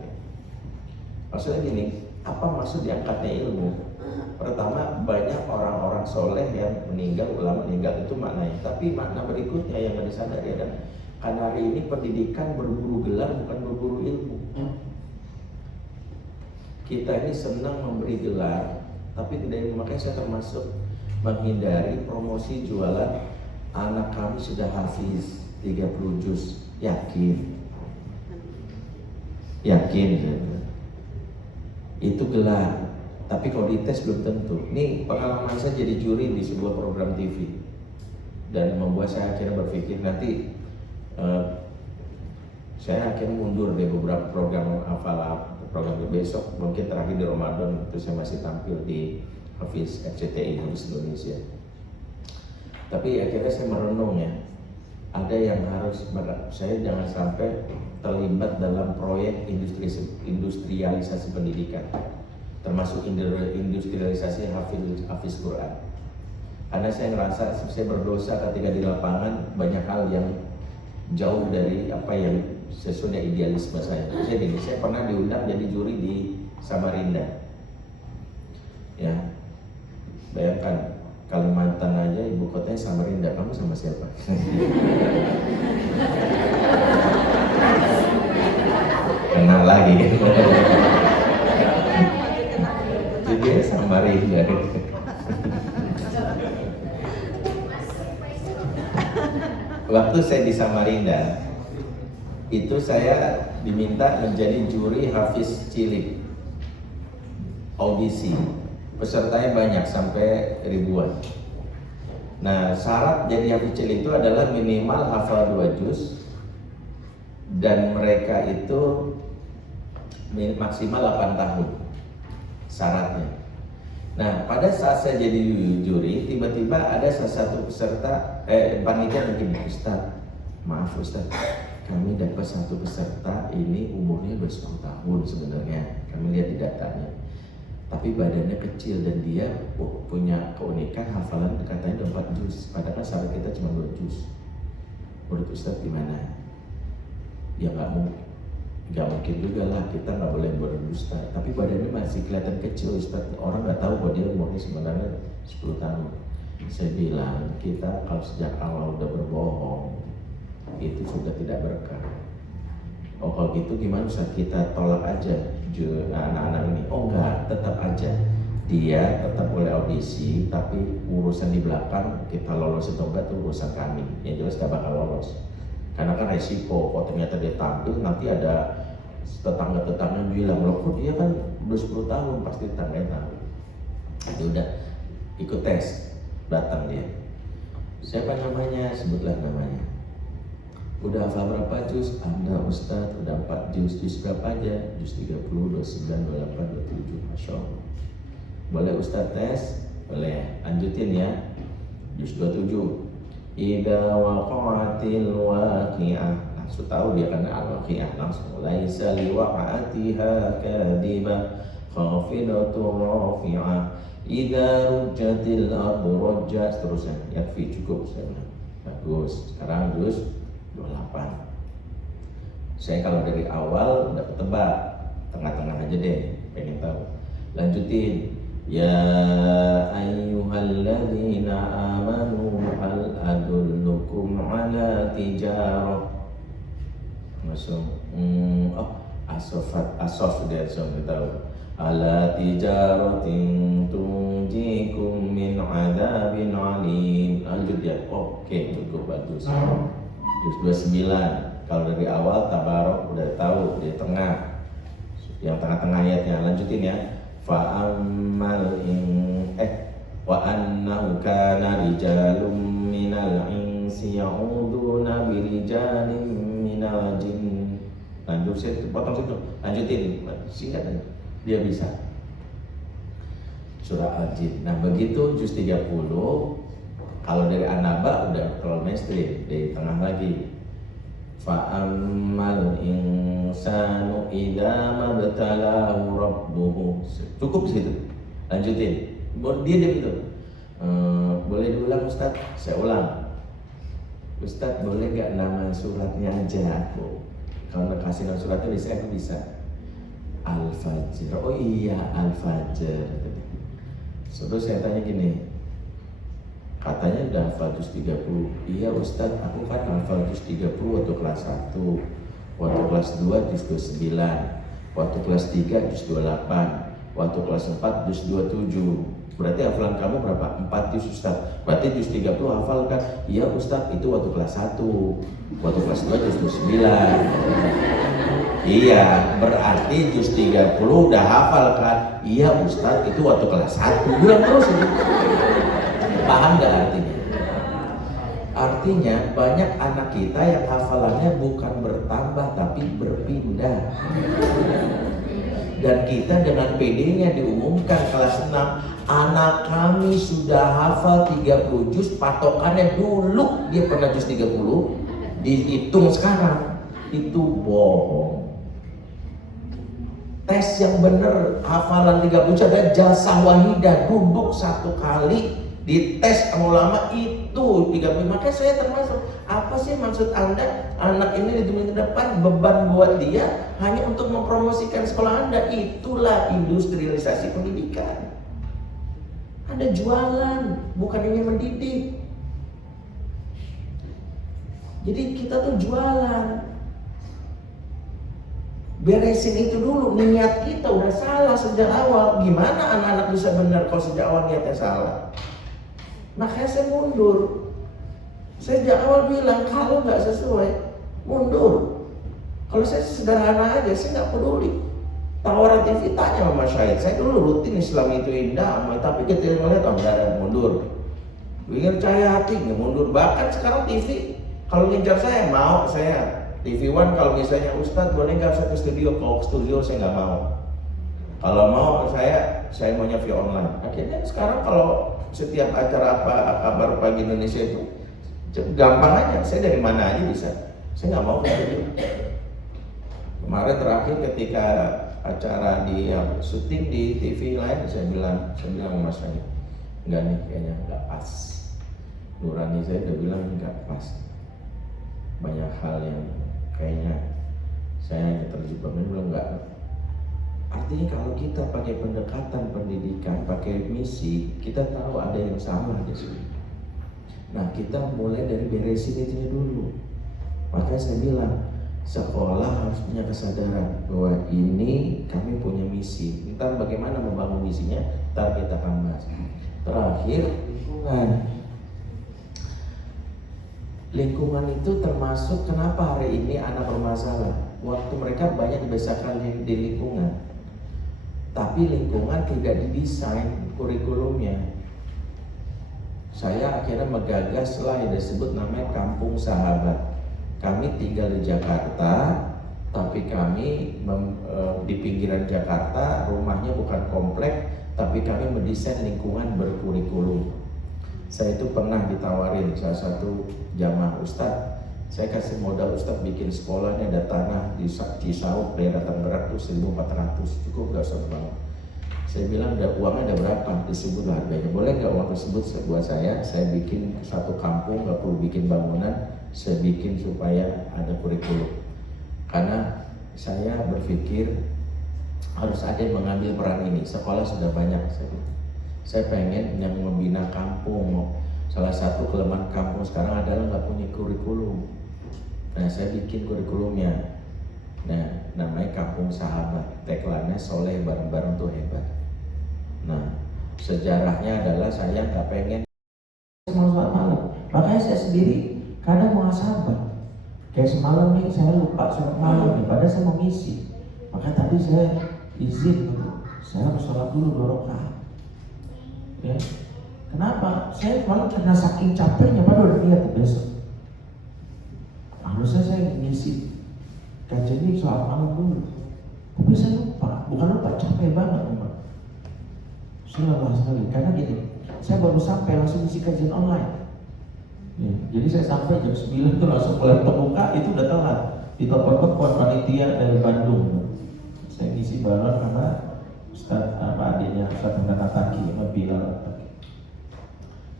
Maksudnya gini, apa maksud diangkatnya ilmu? Pertama, banyak orang-orang soleh yang meninggal, ulama meninggal, itu maknanya. Tapi makna berikutnya yang harus disadari adalah karena hari ini pendidikan berburu gelar bukan berburu ilmu. Kita ini senang memberi gelar, tapi tidak ilmu. Makanya saya termasuk menghindari promosi jualan anak kami sudah hafiz 30 juz. Yakin itu gelar, tapi kalau dites belum tentu. Ini pengalaman saya jadi juri di sebuah program TV dan membuat saya akhirnya berpikir nanti saya akhirnya mundur dari beberapa program program besok, mungkin terakhir di Ramadan itu saya masih tampil di Hafiz FCTI Hafiz Indonesia. Tapi akhirnya saya merenung ya, ada yang harus saya jangan sampai terlibat dalam proyek industrialisasi pendidikan, termasuk industrialisasi Hafiz Quran. Karena saya ngerasa saya berdosa ketika di lapangan banyak hal yang jauh dari apa yang sesuai dengan idealisme saya. Saya pernah diundang jadi juri di Samarinda. Ya, bayangkan Kalimantan aja ibu kotanya Samarinda, kamu sama siapa? Kenal lagi. Jadi Samarinda. Waktu saya di Samarinda, itu saya diminta menjadi juri Hafiz Cilik audisi. Pesertanya banyak sampai ribuan. Nah, syarat jadi Hafiz Cilik itu adalah minimal hafal 2 juz dan mereka itu maksimal 8 tahun syaratnya. Nah, pada saat saya jadi juri, tiba-tiba ada salah satu peserta panitia begini, Ustaz, maaf Ustaz, kami dapat satu peserta ini umurnya 20 tahun sebenarnya, kami lihat di datanya, tapi badannya kecil dan dia punya keunikan hafalan katanya 4 juz, padahal syarat kita cuma 2 juz. Menurut Ustaz gimana? Ya nggak mungkin juga lah, kita nggak boleh berdusta, tapi badannya masih kelihatan kecil Ustaz, orang nggak tahu bahwa dia umurnya sebenarnya 10 tahun. Saya bilang, kita kalau sejak awal udah berbohong itu sudah tidak berkah. Oh kalau gitu gimana Ustaz, kita tolak aja anak-anak ini? Oh enggak, tetap aja dia tetap boleh audisi, tapi urusan di belakang kita lolos atau enggak itu urusan kami, yang jelas gak bakal lolos. Karena kan resiko, kalau ternyata dia tampil nanti ada tetangga-tetangga bilang, loh kok dia kan udah 10 tahun, pasti tetangganya tahu. Itu udah ikut tes, datang dia. Siapa namanya? Sebutlah namanya. Udah hafal berapa juz? Anda Ustadz, udah 4 juz. Juz berapa aja? Juz 30, 29, 28, 27, Masya Allah. Boleh Ustadz tes? Boleh, lanjutin ya. Juz 27. Idza waqa'atil waqi'ah, langsung tahu dia kan al-waqi'ah, langsung laisa liwaqa'atiha kadibah khafidatu rafi'ah idza rujjatil ardu rajja, seterusnya. Yakfi, cukup saya bilang. Bagus. Sekarang juz 28. Saya kalau dari awal udah ketebak, tengah-tengah aja deh, pengen tahu. Lanjutin. Ya ayyuhalladzina amanu hal adullukum ala tijarah. Langsung asof sudah tahu. Ala tijaratin tunjikum min adzabin alim. Lanjut ya. Oke, cukup bagus. Juz 29. Kalau dari awal tabarok udah tahu, di tengah. Yang tengah-tengah ayatnya, lanjutin ya. Wa annahu kana rijalun minal insi ya'uduna birijalin minal jin. Lanjut, saya potong situ. Lanjutin, singkat aja. Dia bisa. Surah Al-Jin. Nah begitu juz 30. Kalau dari An-Naba udah kalau mainstream, di tengah lagi. Fa'ammal insanu idza mabtalahu rabbuhu. Cukup situ. Lanjutin. Dia gitu. Boleh diulang Ustaz? Saya ulang. Ustaz boleh gak nama suratnya aja aku? Kalau kasih nama suratnya bisa, aku bisa. Al-Fajr. Oh iya, Al-Fajr. Terus saya tanya gini, katanya udah hafal juz 30. Iya Ustaz, aku kan hafal juz 30 waktu kelas 1, waktu kelas 2 juz 29, waktu kelas 3 juz 28, waktu kelas 4 juz 27. Berarti hafalan kamu berapa? 4 juz Ustaz. Berarti juz 30 hafal kan? Iya Ustaz, itu waktu kelas 1, waktu kelas 2 juz 29. Iya, berarti juz 30 udah hafal kan? Iya Ustaz, itu waktu kelas 1. Bilang terus itu. Paham gak artinya? Artinya banyak anak kita yang hafalannya bukan bertambah tapi berpindah. Dan kita dengan PD-nya diumumkan kelas 6, anak kami sudah hafal 30 juz, patokannya dulu dia pernah juz 30, dihitung sekarang. Itu bohong. Tes yang bener hafalan 30 juz ada jalsah wahidah, duduk satu kali dites sama ulama itu 30. Makanya saya termasuk, apa sih maksud Anda anak ini di dunia depan beban buat dia hanya untuk mempromosikan sekolah Anda? Itulah industrialisasi pendidikan. Anda jualan, bukan ingin mendidik. Jadi kita tuh jualan. Beresin itu dulu, niat kita udah salah sejak awal. Gimana anak-anak bisa benar kalau sejak awal niatnya salah? Makanya saya mundur. Saya sejak awal bilang kalau nggak sesuai, mundur. Kalau saya sederhana aja, saya nggak peduli. Tawaran TV tanya sama Syahid, saya dulu rutin Islam itu indah, tapi ketika ngeliat nggak ada, mundur. Ingin percaya hati, nggak mundur. Bahkan sekarang TV, kalau ngincar saya mau, saya TV One kalau misalnya Ustadz boleh nggak saya ke studio? Kalau ke studio saya nggak mau. Kalau mau saya maunya via online. Akhirnya sekarang kalau setiap acara apa kabar pagi Indonesia itu gampang aja. Saya dari mana aja bisa. Saya nggak mau ke studio. Kemarin terakhir ketika acara di syuting di TV lain, saya bilang sama Mas Fani, enggak nih kayaknya nggak pas. Nurani saya udah bilang nggak pas. Banyak hal yang kayaknya saya hanya terjebak, belum enggak. Artinya kalau kita pakai pendekatan pendidikan, pakai misi, kita tahu ada yang salah di sini. Nah, kita mulai dari beresin itu dulu. Makanya saya bilang, sekolah harus punya kesadaran bahwa ini kami punya misi. Ntar bagaimana membangun misinya, ntar kita akan bahas. Terakhir, lingkungan itu termasuk kenapa hari ini anak bermasalah. Waktu mereka banyak dibesarkan di lingkungan, tapi lingkungan tidak didesain kurikulumnya. Saya akhirnya menggagas lah yang disebut namanya Kampung Sahabat. Kami tinggal di Jakarta, tapi kami di pinggiran Jakarta, rumahnya bukan komplek, tapi kami mendesain lingkungan berkurikulum. Saya itu pernah ditawarin salah satu jamaah Ustadz, saya kasih modal Ustadz bikin sekolahnya, ada tanah di Cisauk, daerah Tangerang tuh 1.400, cukup gak usah banget. Saya bilang uangnya ada berapa, disebutlah harganya. Boleh gak uang tersebut buat saya bikin satu kampung, gak perlu bikin bangunan, saya bikin supaya ada kurikulum. Karena saya berpikir harus ada yang mengambil peran ini. Sekolah sudah banyak, saya pengen yang membina kampung. Salah satu kelemahan kampung sekarang adalah nggak punya kurikulum. Nah, saya bikin kurikulumnya. Nah, namanya Kampung Sahabat. Tagline-nya soleh bareng-bareng tuh hebat. Nah, sejarahnya adalah saya nggak pengen malam. Makanya saya sendiri kadang muhasabah. Kayak semalam nih saya lupa sholat malam nih, padahal saya mau misi. Maka tadi saya izin gitu, saya harus sholat dulu 2 rakaat. Ya. Kenapa? Saya malah karena saking capeknya padahal udah niat besok. Harusnya saya ngisi kajian ini soal malam dulu. Tapi saya lupa, bukan lupa, capek banget teman. Saya lelah sekali, karena gini, saya baru sampai langsung ngisi kajian online. Ya, jadi saya sampai jam 9 itu langsung mulai pembuka, itu udah telat. Ditelepon panitia dari Bandung. Saya ngisi bareng karena Ustadz adiknya Ustadz Hendra Taki sama Bilal.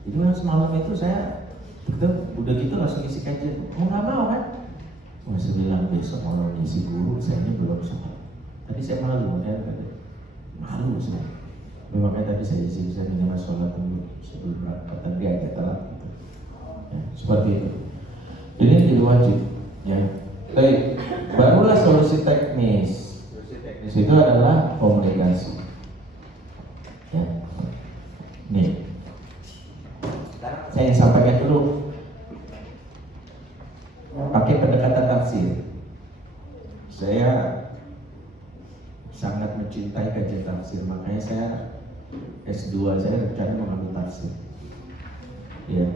Jadi semalam itu saya udah gitu langsung isi kajian. Nggak mau kan? Saya bilang besok mau ngisi guru, saya ini belum sempat. Tadi saya malu saya. Makanya tadi saya bisa minimal sholat dulu sebelum berangkat, tadi agak telat gitu. Ya, seperti itu. Ini jadi wajib. Ya. Baik, barulah solusi teknis. Solusi teknis itu adalah komunikasi. Ya. Nih, saya sampaikan dulu. Pakai pendekatan tafsir. Saya sangat mencintai kajian tafsir, makanya saya S2 saya rencana mengambil tafsir. Ya.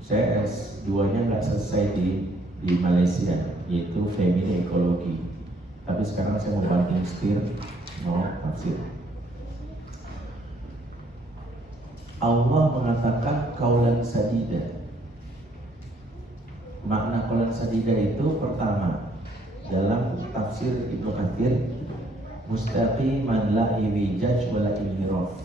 Saya S2-nya nggak selesai di Malaysia, yaitu Family Ekologi. Tapi sekarang saya mau banting setir, mau tafsir. Allah mengatakan kaulan sadida. Makna kaulan sadida itu pertama dalam tafsir Ibnu Katsir, mustaqiman la iwijaj wala inhiraf.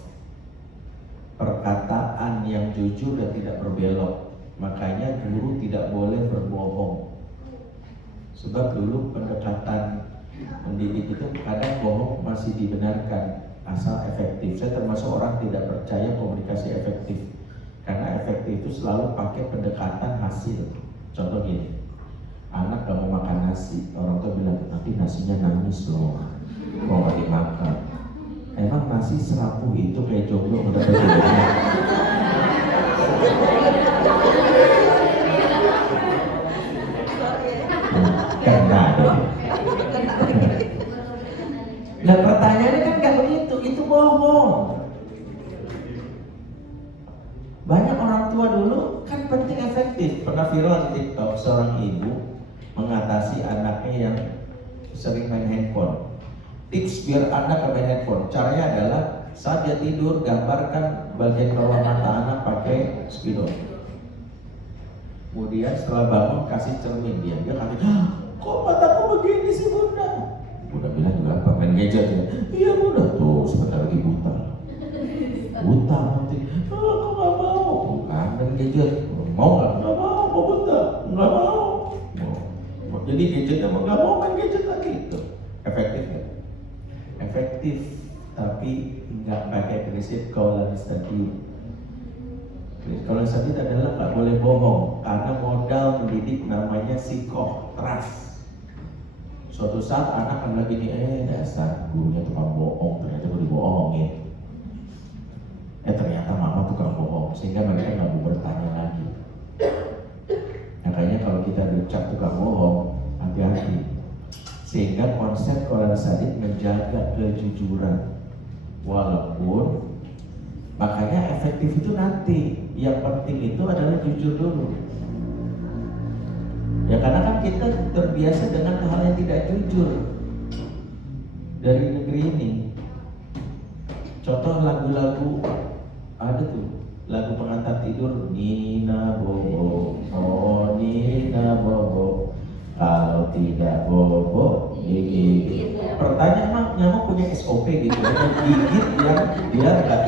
Perkataan yang jujur dan tidak berbelok. Makanya guru tidak boleh berbohong. Sebab dulu pendekatan mendidik itu kadang bohong masih dibenarkan asal efektif. Saya termasuk orang tidak percaya komunikasi efektif, karena efektif itu selalu pakai pendekatan hasil. Contoh gini, anak gak mau makan nasi, orang tua bilang nanti nasinya nangis loh kalau gak dimakan. Emang nasi serapuh itu kayak jomblo udah berbeda. Karena nah pertanyaannya kan gak begitu, itu bohong. Banyak orang tua dulu kan penting efektif. Pernah viral di TikTok seorang ibu mengatasi anaknya yang sering main handphone. Tips biar anak gak main handphone, caranya adalah saat dia tidur gambarkan bagian bawah mata anak pakai spidol. Kemudian setelah bangun kasih cermin dia kasih, kok mataku begini sih bunda? Bunda bilang juga apa, main gadget ya? Iya bunda, tuh sebentar lagi buta. Buta nanti, aku gak mau. Bukan main gadget, mau gak? Gak mau buta, gak mau. Jadi gadgetnya mau gak mau main gadget lagi itu. Efektif ya? Efektif, tapi nggak pakai prinsip kaulan sadid. Kaulan sadid adalah nggak boleh bohong, karena modal mendidik namanya sikoh, trust. Suatu saat anak akan lagi nih, dasar gurunya tukang bohong, ternyata gue dibohongin. Ternyata mama tukang bohong, sehingga mereka nggak mau bertanya lagi. Makanya kalau kita dicap tukang bohong, hati-hati. Sehingga konsep kaulan sadid menjaga kejujuran. Walaupun makanya efektif itu nanti, yang penting itu adalah jujur dulu. Ya karena kan kita terbiasa dengan hal yang tidak jujur dari negeri ini. Contoh lagu-lagu ada tuh, lagu pengantar tidur, Nina Bobo, oh Nina Bobo, kalau tidak bobo gigit. Pertanyaan emang nyamuk punya SOP gitu, gigit yang dia enggak.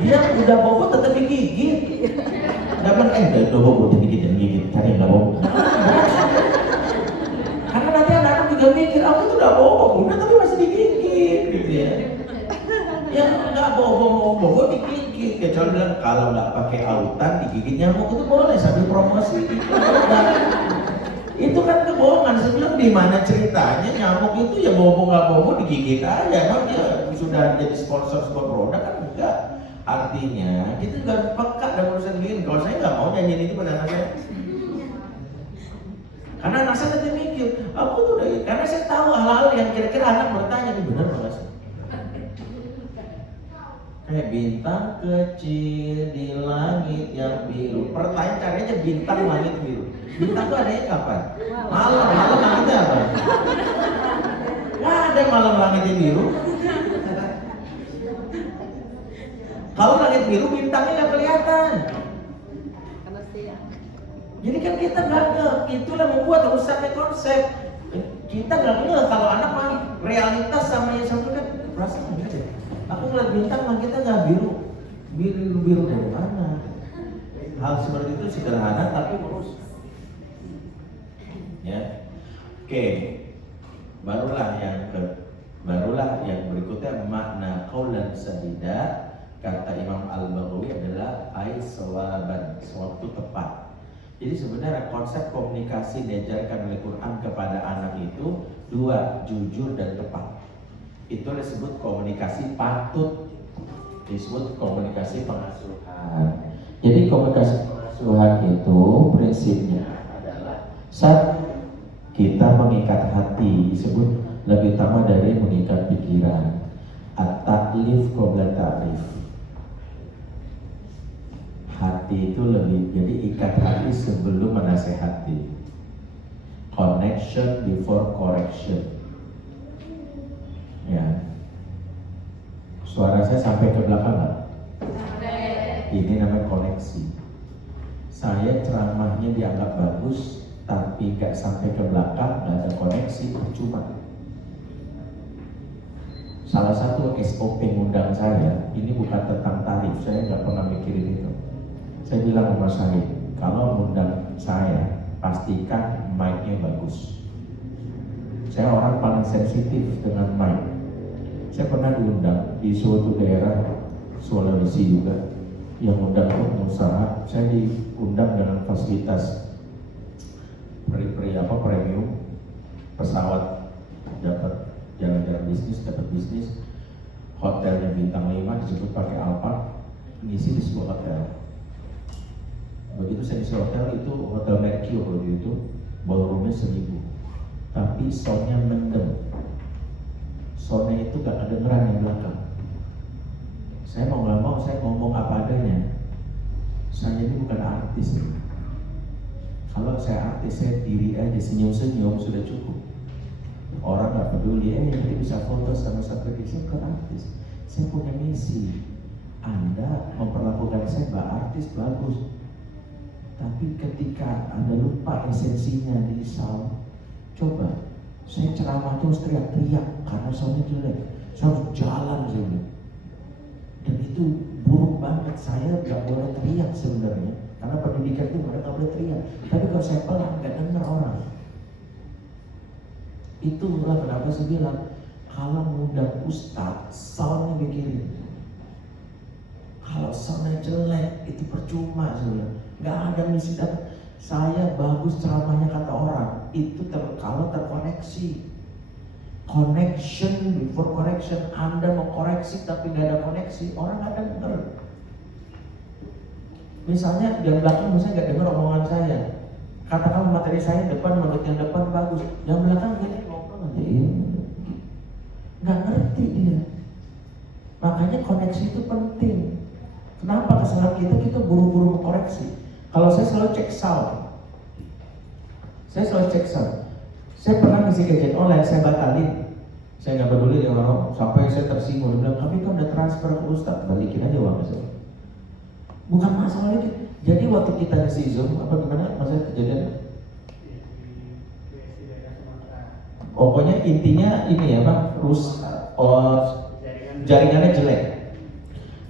Dia udah bobo tetap digigit. Jangan udah bobo digigit dan gigit, cari nggak bobo. Karena nanti anak-anak juga mikir, aku tuh udah bobo, udah tapi masih digigit gitu ya. Ya nggak bobo digigit. Kecuali bilang kalau nggak pakai autan digigit nyamuk itu boleh sambil promosi gitu. Itu kan kebohongan. Sebelum di mana ceritanya nyamuk itu ya bobo nggak bobo digigit aja. Emang dia sudah jadi sponsor sebuah produk kan enggak. Artinya kita juga peka dalam urusan begini. Kalau saya nggak mau nyanyiin itu pada anak saya. Karena anak saya nanti mikir, aku tuh udah, karena saya tahu hal-hal yang kira-kira anak bertanya, ini benar nggak sih? Kayak bintang kecil di langit yang biru. Pertanyaan caranya bintang langit biru. Bintang tuh adanya kapan? Malam langitnya apa? Nggak ada malam langitnya biru. Kalau langit biru bintangnya nggak kelihatan. Jadi kan kita nggak itulah membuat rusaknya konsep. Kita nggak kalau anak mah realitas sama yang satu kan perasaan gitu. Aku ngeliat bintang mah kita nggak biru dari mana? Hal seperti itu sederhana tapi merusak. Ya, oke. Barulah yang Barulah yang berikutnya makna qaulan sadida, kata Imam Al-Baghawi adalah ai sawaban, suatu tepat. Jadi sebenarnya konsep komunikasi diajarkan oleh Quran kepada anak itu dua, jujur dan tepat. Itu disebut komunikasi patut, disebut komunikasi pengasuhan. Jadi komunikasi pengasuhan itu prinsipnya adalah saat kita mengikat hati, disebut lebih utama dari mengikat pikiran. At-taklif qabla ta'rif. Hati itu lebih, jadi ikat hati sebelum menasehati. Connection before correction. Ya. Suara saya sampai ke belakang nggak? Ini namanya koneksi. Saya ceramahnya dianggap bagus, tapi nggak sampai ke belakang, nggak ada koneksi, percuma. Salah satu SOP ngundang saya, ini bukan tentang tarif, saya nggak pernah mikirin itu. Saya bilang sama saya, kalau ngundang saya, pastikan mic-nya bagus. Saya orang paling sensitif dengan mic. Saya pernah diundang di suatu daerah Sulawesi juga, yang undang pengusaha. Saya diundang dengan fasilitas premium, pesawat dapat jalan-jalan bisnis, dapat bisnis, hotelnya bintang 5 disebut pakai Alphard, ngisi di sebuah hotel. Begitu saya di hotel itu, hotel Mercure waktu itu, ballroomnya 1000, tapi soundnya mendem. Soundnya itu gak kedengeran yang belakang. Saya mau gak mau, saya ngomong apa adanya. Saya ini bukan artis. Kalau saya artis, saya diri aja, senyum-senyum sudah cukup. Orang gak peduli, nanti bisa foto sama satu saya bukan artis. Saya punya misi. Anda memperlakukan saya mbak artis bagus, tapi ketika Anda lupa esensinya di sound, coba saya ceramah terus teriak-teriak karena soundnya jelek. Saya harus jalan saja. Dan itu buruk banget. Saya gak boleh teriak sebenarnya, karena pendidikan itu mereka boleh teriak. Tapi kalau saya pelan gak denger orang. Itulah kenapa saya bilang kalau ngundang ustadz, soundnya mikirin. Kalau soundnya jelek itu percuma sebenarnya. Gak ada misi dapat. Saya bagus ceramahnya kata orang itu kalau terkoneksi. Connection before correction. Anda mau koreksi tapi gak ada koneksi, orang gak denger. Misalnya yang belakang misalnya gak denger omongan saya. Katakan materi saya depan, menurut yang depan bagus, yang belakang gini ngobrol aja nggak ngerti dia. Makanya koneksi itu penting. Kenapa kesalahan kita buru-buru mengkoreksi? Kalau saya selalu cek sound, saya pernah ngisi gadget online, saya batalin. Saya nggak peduli dengan orang, sampai saya tersinggung. Dia bilang, kami kan udah transfer ke Ustadz, balikin aja uangnya saya. Bukan masalah itu. Jadi waktu kita ngisi Zoom, apa gimana maksudnya kejadian? Pokoknya intinya ini ya Bang, jaringannya jelek.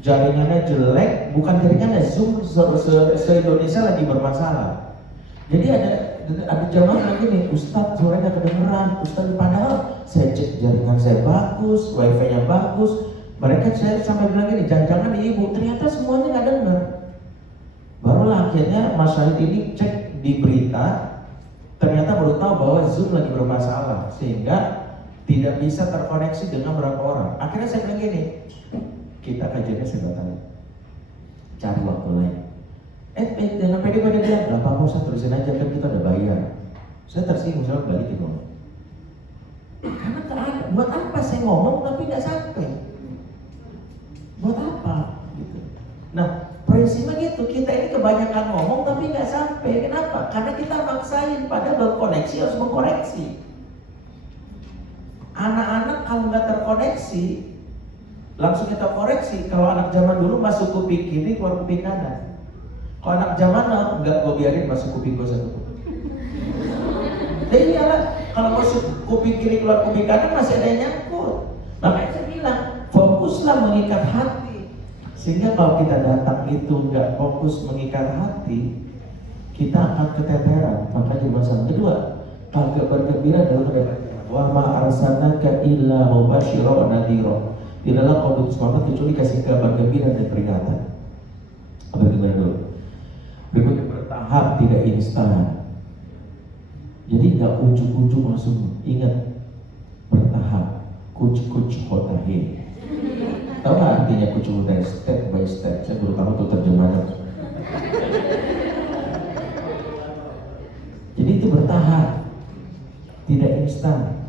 Jaringannya jelek, bukan jaringannya, Zoom se-Indonesia lagi bermasalah. Jadi ada jamaah lagi nih, Ustadz suaranya kedengeran, Ustadz padahal saya cek jaringan saya bagus, wifi-nya bagus. Mereka saya sampai bilang gini, jangan-jangan ibu, ternyata semuanya nggak dengar. Barulah akhirnya Mas Syahid ini cek di berita, ternyata baru tahu bahwa Zoom lagi bermasalah sehingga tidak bisa terkoneksi dengan beberapa orang. Akhirnya saya bilang gini, kita kajiannya saya batalin, cari waktu lain. Dengan pede pada dia, gak apa-apa usah terusin aja kan kita udah bayar. Saya tersinggung, saya balikin ngomong. Karena buat apa saya ngomong tapi gak sampai? Buat apa? Gitu. Nah, prinsipnya gitu, kita ini kebanyakan ngomong tapi nggak sampai. Kenapa? Karena kita maksain, padahal koneksi harus mengkoreksi. Anak-anak kalau nggak terkoneksi, langsung kita koreksi. Kalau anak zaman dulu masuk kuping kiri, keluar kuping kanan. Kalau anak zaman now, nggak gue biarin masuk kuping gue satu. Jadi iyalah, kalau masuk kuping kiri, keluar kuping kanan masih ada yang nyangkut. Makanya saya bilang, fokuslah mengikat hati. Sehingga kalau kita datang itu nggak fokus mengikat hati, kita akan keteteran. Makanya masalah kedua, kagak bergembira dalam keadaan wa ma arsalnaka illa mubasysyiran wa nadhira. Tidaklah kau diutus Muhammad kecuali kasih kabar gembira dan peringatan. Kabar gembira dulu. Berikutnya bertahap, tidak instan. Jadi nggak ujuk-ujuk langsung. Ingat, bertahap. Kuc hotahe. Tahu nggak artinya kuc hotahe? Step by step. Saya baru tahu tuh terjemahannya. Jadi itu bertahap, tidak instan.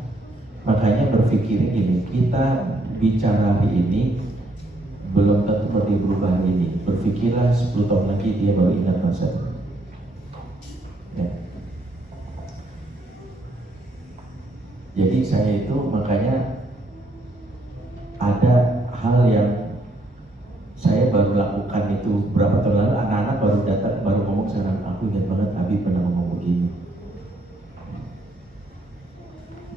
Makanya berpikir gini, kita bicara hari ini belum tentu berarti berubah hari ini. Berpikirlah 10 tahun lagi dia baru ingat masa itu. Ya. Jadi saya itu makanya ada hal yang saya baru lakukan itu berapa tahun lalu, anak-anak baru datang, baru ngomong sekarang, aku ingat banget Abi pernah ngomong begini.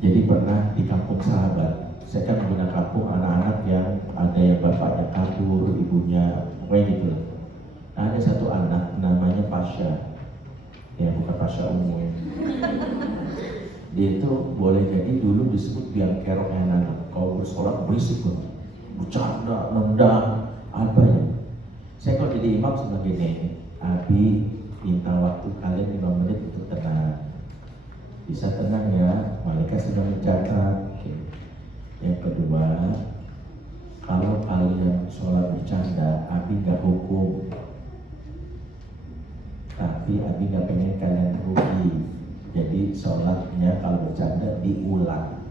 Jadi pernah di kampung sahabat, saya kan menggunakan kampung anak-anak yang ada yang bapaknya kabur, ibunya, pokoknya gitu lah. Nah, ada satu anak namanya Pasha, ya bukan Pasha umum. Dia itu boleh jadi dulu disebut biang keroknya anak. Kalau bersolat berisik banget, bercanda, nendang, apa ya. Saya kalau jadi imam sudah gini, Abi minta waktu kalian 5 menit untuk tenang. Bisa tenang ya, malaikat sudah mencatat. Yang kedua, kalau kalian sholat bercanda, Abi nggak hukum, tapi Abi nggak pengen kalian rugi. Jadi sholatnya kalau bercanda diulang,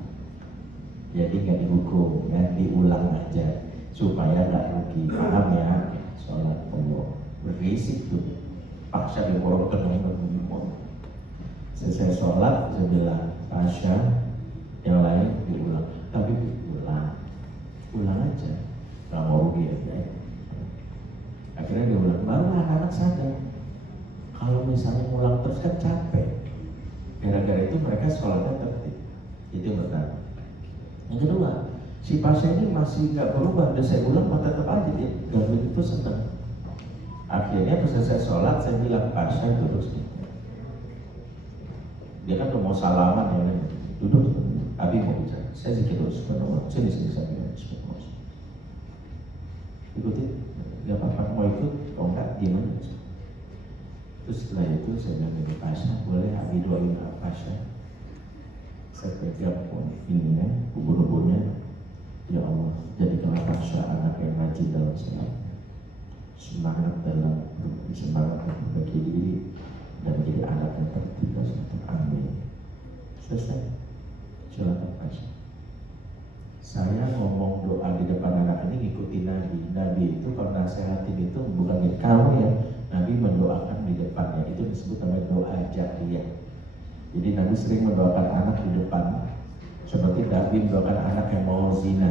jadi nggak dihukum ya, diulang aja supaya nggak rugi. Paham ya? Sholat penuh berisik tuh, paksa diborongkan dengan selesai sholat, saya bilang, Tasya, yang lain diulang. Tapi ulang aja, nggak mau rugi ya. Akhirnya diulang, baru anak-anak sadar. Kalau misalnya ulang terus kan capek. Gara-gara itu mereka sholatnya tertib. Itu yang pertama. Yang kedua, si Pasha ini masih nggak berubah. Dan saya ulang, mau tetap aja dia. Gak itu senang. Akhirnya pas selesai sholat, saya bilang, Pasha duduk sini. Dia kan udah mau salaman ya, duduk. Abi mau bicara, saya zikir dulu subhanallah. Sini saya bilang subhanallah. Ikutin, gak apa-apa mau ikut, kalau enggak diam aja. Terus setelah itu saya bilang ke Pasha, boleh Abi doain Pasha. Saya pegang ininya, ubur-uburnya. Ya Allah, jadikanlah Pasha anak yang rajin dalam sholat, semangat dalam berbagi diri, dan menjadi anak yang tertib dan santun. Amin. Selesai. Silakan Pasha. Saya ngomong doa di depan anak ini ngikutin Nabi. Nabi itu kalau nasihatin itu bukan di kamu ya. Nabi mendoakan di depannya. Itu disebut namanya doa jariyah. Jadi Nabi sering mendoakan anak di depan. Seperti Nabi mendoakan anak yang mau zina.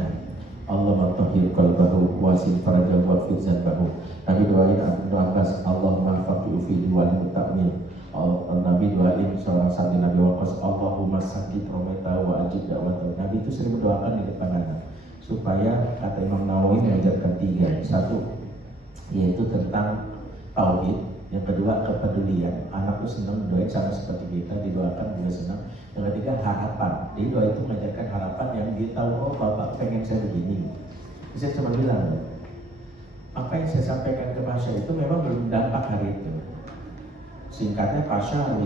Allah matahhir qalbahu wasin farajahu wa fitzan bahu. Nabi doain Abu Abbas, Allah mafaqihu fi diwali mutamil. Nabi doain seorang sahabat Nabi Waqqas, Allahumma sakit rometa wa ajib da'watahu. Nabi itu sering mendoakan di depan anak supaya, kata Imam Nawawi, mengajarkan 3. 1, yaitu tentang tauhid. Yang kedua, kepedulian. Anak itu senang doain sama seperti kita, didoakan juga senang. Yang ketiga, harapan. Jadi doa itu mengajarkan harapan yang dia tahu, oh bapak pengen saya begini. Saya cuma bilang, apa yang saya sampaikan ke Pasha itu memang belum dampak hari itu. Singkatnya Pasha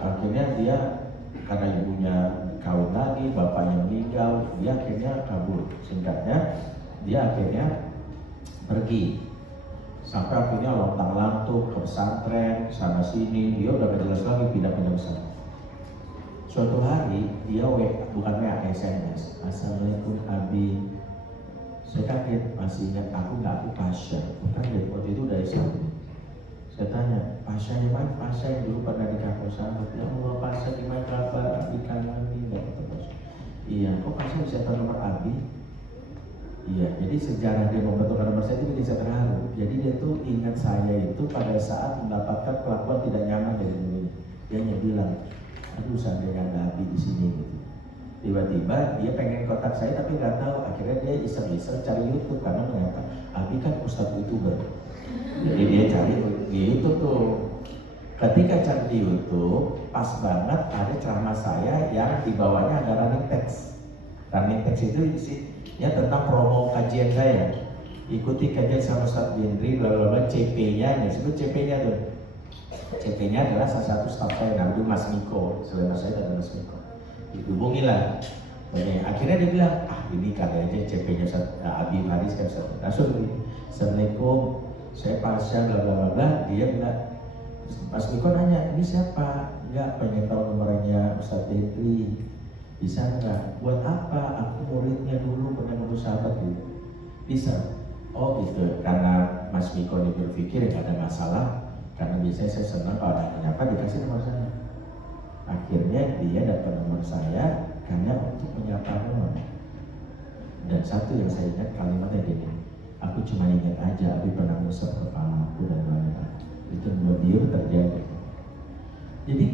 akhirnya dia karena ibunya kawin lagi, bapaknya meninggal, dia akhirnya kabur. Singkatnya dia akhirnya pergi sampai akhirnya lontang-lantung ke pesantren sana sini. Dia udah gak jelas lagi, pindah-pindah pesantren. Suatu hari dia bukan WA, SMS, Assalamualaikum Abi. Saya kaget, masih ingat aku nggak, aku Pasha. Bukan dari waktu itu udah Islam. Saya tanya, Pasha yang mana? Pasha yang dulu pernah di kampus sahabat. Ya Allah, Pasha gimana kabar? Abi kangen nih, nggak ketemu. Iya, kok Pasha bisa tahu nomor Abi? Iya, jadi sejarah dia membentukkan nomor saya itu bisa terharu. Jadi dia tuh ingat saya itu pada saat mendapatkan kelakuan tidak nyaman dari dulunya. Dia hanya bilang, aduh seandainya ada Abi di sini gitu. Tiba-tiba dia pengen kontak saya tapi nggak tahu. Akhirnya dia iseng-iseng cari YouTube karena ternyata Abi kan ustadz YouTuber. Jadi dia cari di YouTube tuh. Ketika cek di YouTube, pas banget ada ceramah saya yang di bawahnya ada running text. Running text itu isinya tentang promo kajian saya. Ikuti kajian sama Ustaz Bindri, bla bla bla. CP-nya, disebut CP-nya tuh. CP-nya adalah salah satu staff saya, namanya Mas Miko. Selain saya ada Mas Miko. Dihubungilah. Akhirnya dia bilang, ini kali aja CP-nya Abi Haris kan langsung. Assalamualaikum, saya Pasha, bla bla bla bla. Dia bilang, Mas Miko nanya, ini siapa? Enggak, pengen tahu nomornya Ustaz Bindri. Bisa nggak? Buat apa? Aku muridnya dulu, pernah ngurus sahabat gitu. Bisa. Oh gitu, karena Mas Miko dia berpikir nggak ada masalah. Karena biasanya saya senang kalau ada apa dikasih nomor saya. Akhirnya dia dapat nomor saya hanya untuk menyapa nomor. Dan satu yang saya ingat kalimatnya gini, aku cuma ingat aja, Abi pernah ngusap kepala aku dan doanya. Itu beliau terjadi. Jadi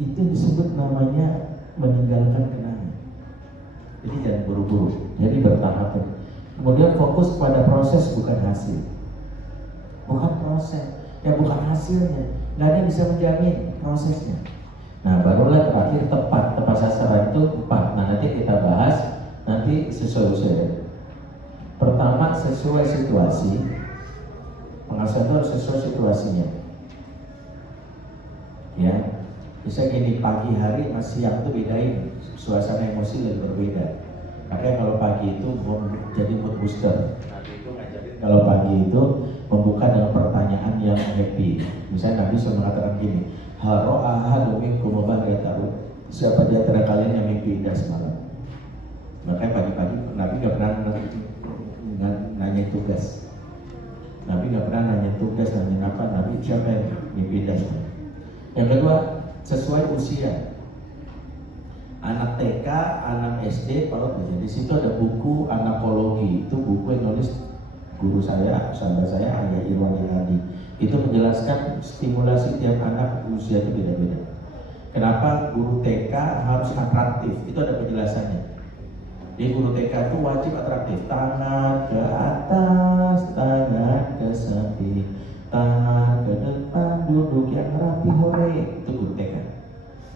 itu disebut namanya meninggalkan kenangan. Jadi jangan buru-buru, jadi bertahap. Kemudian fokus pada proses bukan hasil. Bukan proses, ya bukan hasilnya. Nggak ada yang bisa menjamin prosesnya. Nah barulah terakhir tepat sasaran itu tepat. Nah nanti kita bahas nanti sesuai. Pertama sesuai situasi. Pengasuhan itu harus sesuai situasinya. Ya, bisa gini pagi hari masih siang tuh bedain suasana emosi lebih berbeda. Makanya kalau pagi itu jadi mood booster. Kalau pagi itu membuka dengan pertanyaan yang happy. Misalnya Nabi sudah mengatakan gini, haro'aha minkum mubaghyatahu. Siapa di antara kalian yang mimpi indah semalam? Makanya pagi-pagi Nabi nggak pernah nanya tugas. Nabi nggak pernah nanya tugas, nanya apa. Nabi siapa yang mimpi indah semalam? Yang kedua, sesuai usia. Anak TK, anak SD, kalau di situ ada buku anakologi. Itu buku yang nulis guru saya, sahabat saya, Ayah Irwan Iradi. Itu menjelaskan stimulasi tiap anak usia itu beda-beda. Kenapa guru TK harus atraktif? Itu ada penjelasannya. Di guru TK itu wajib atraktif. Tangan ke atas, tangan ke samping, tangan ke depan, duduk yang rapi, hore. Itu guru TK.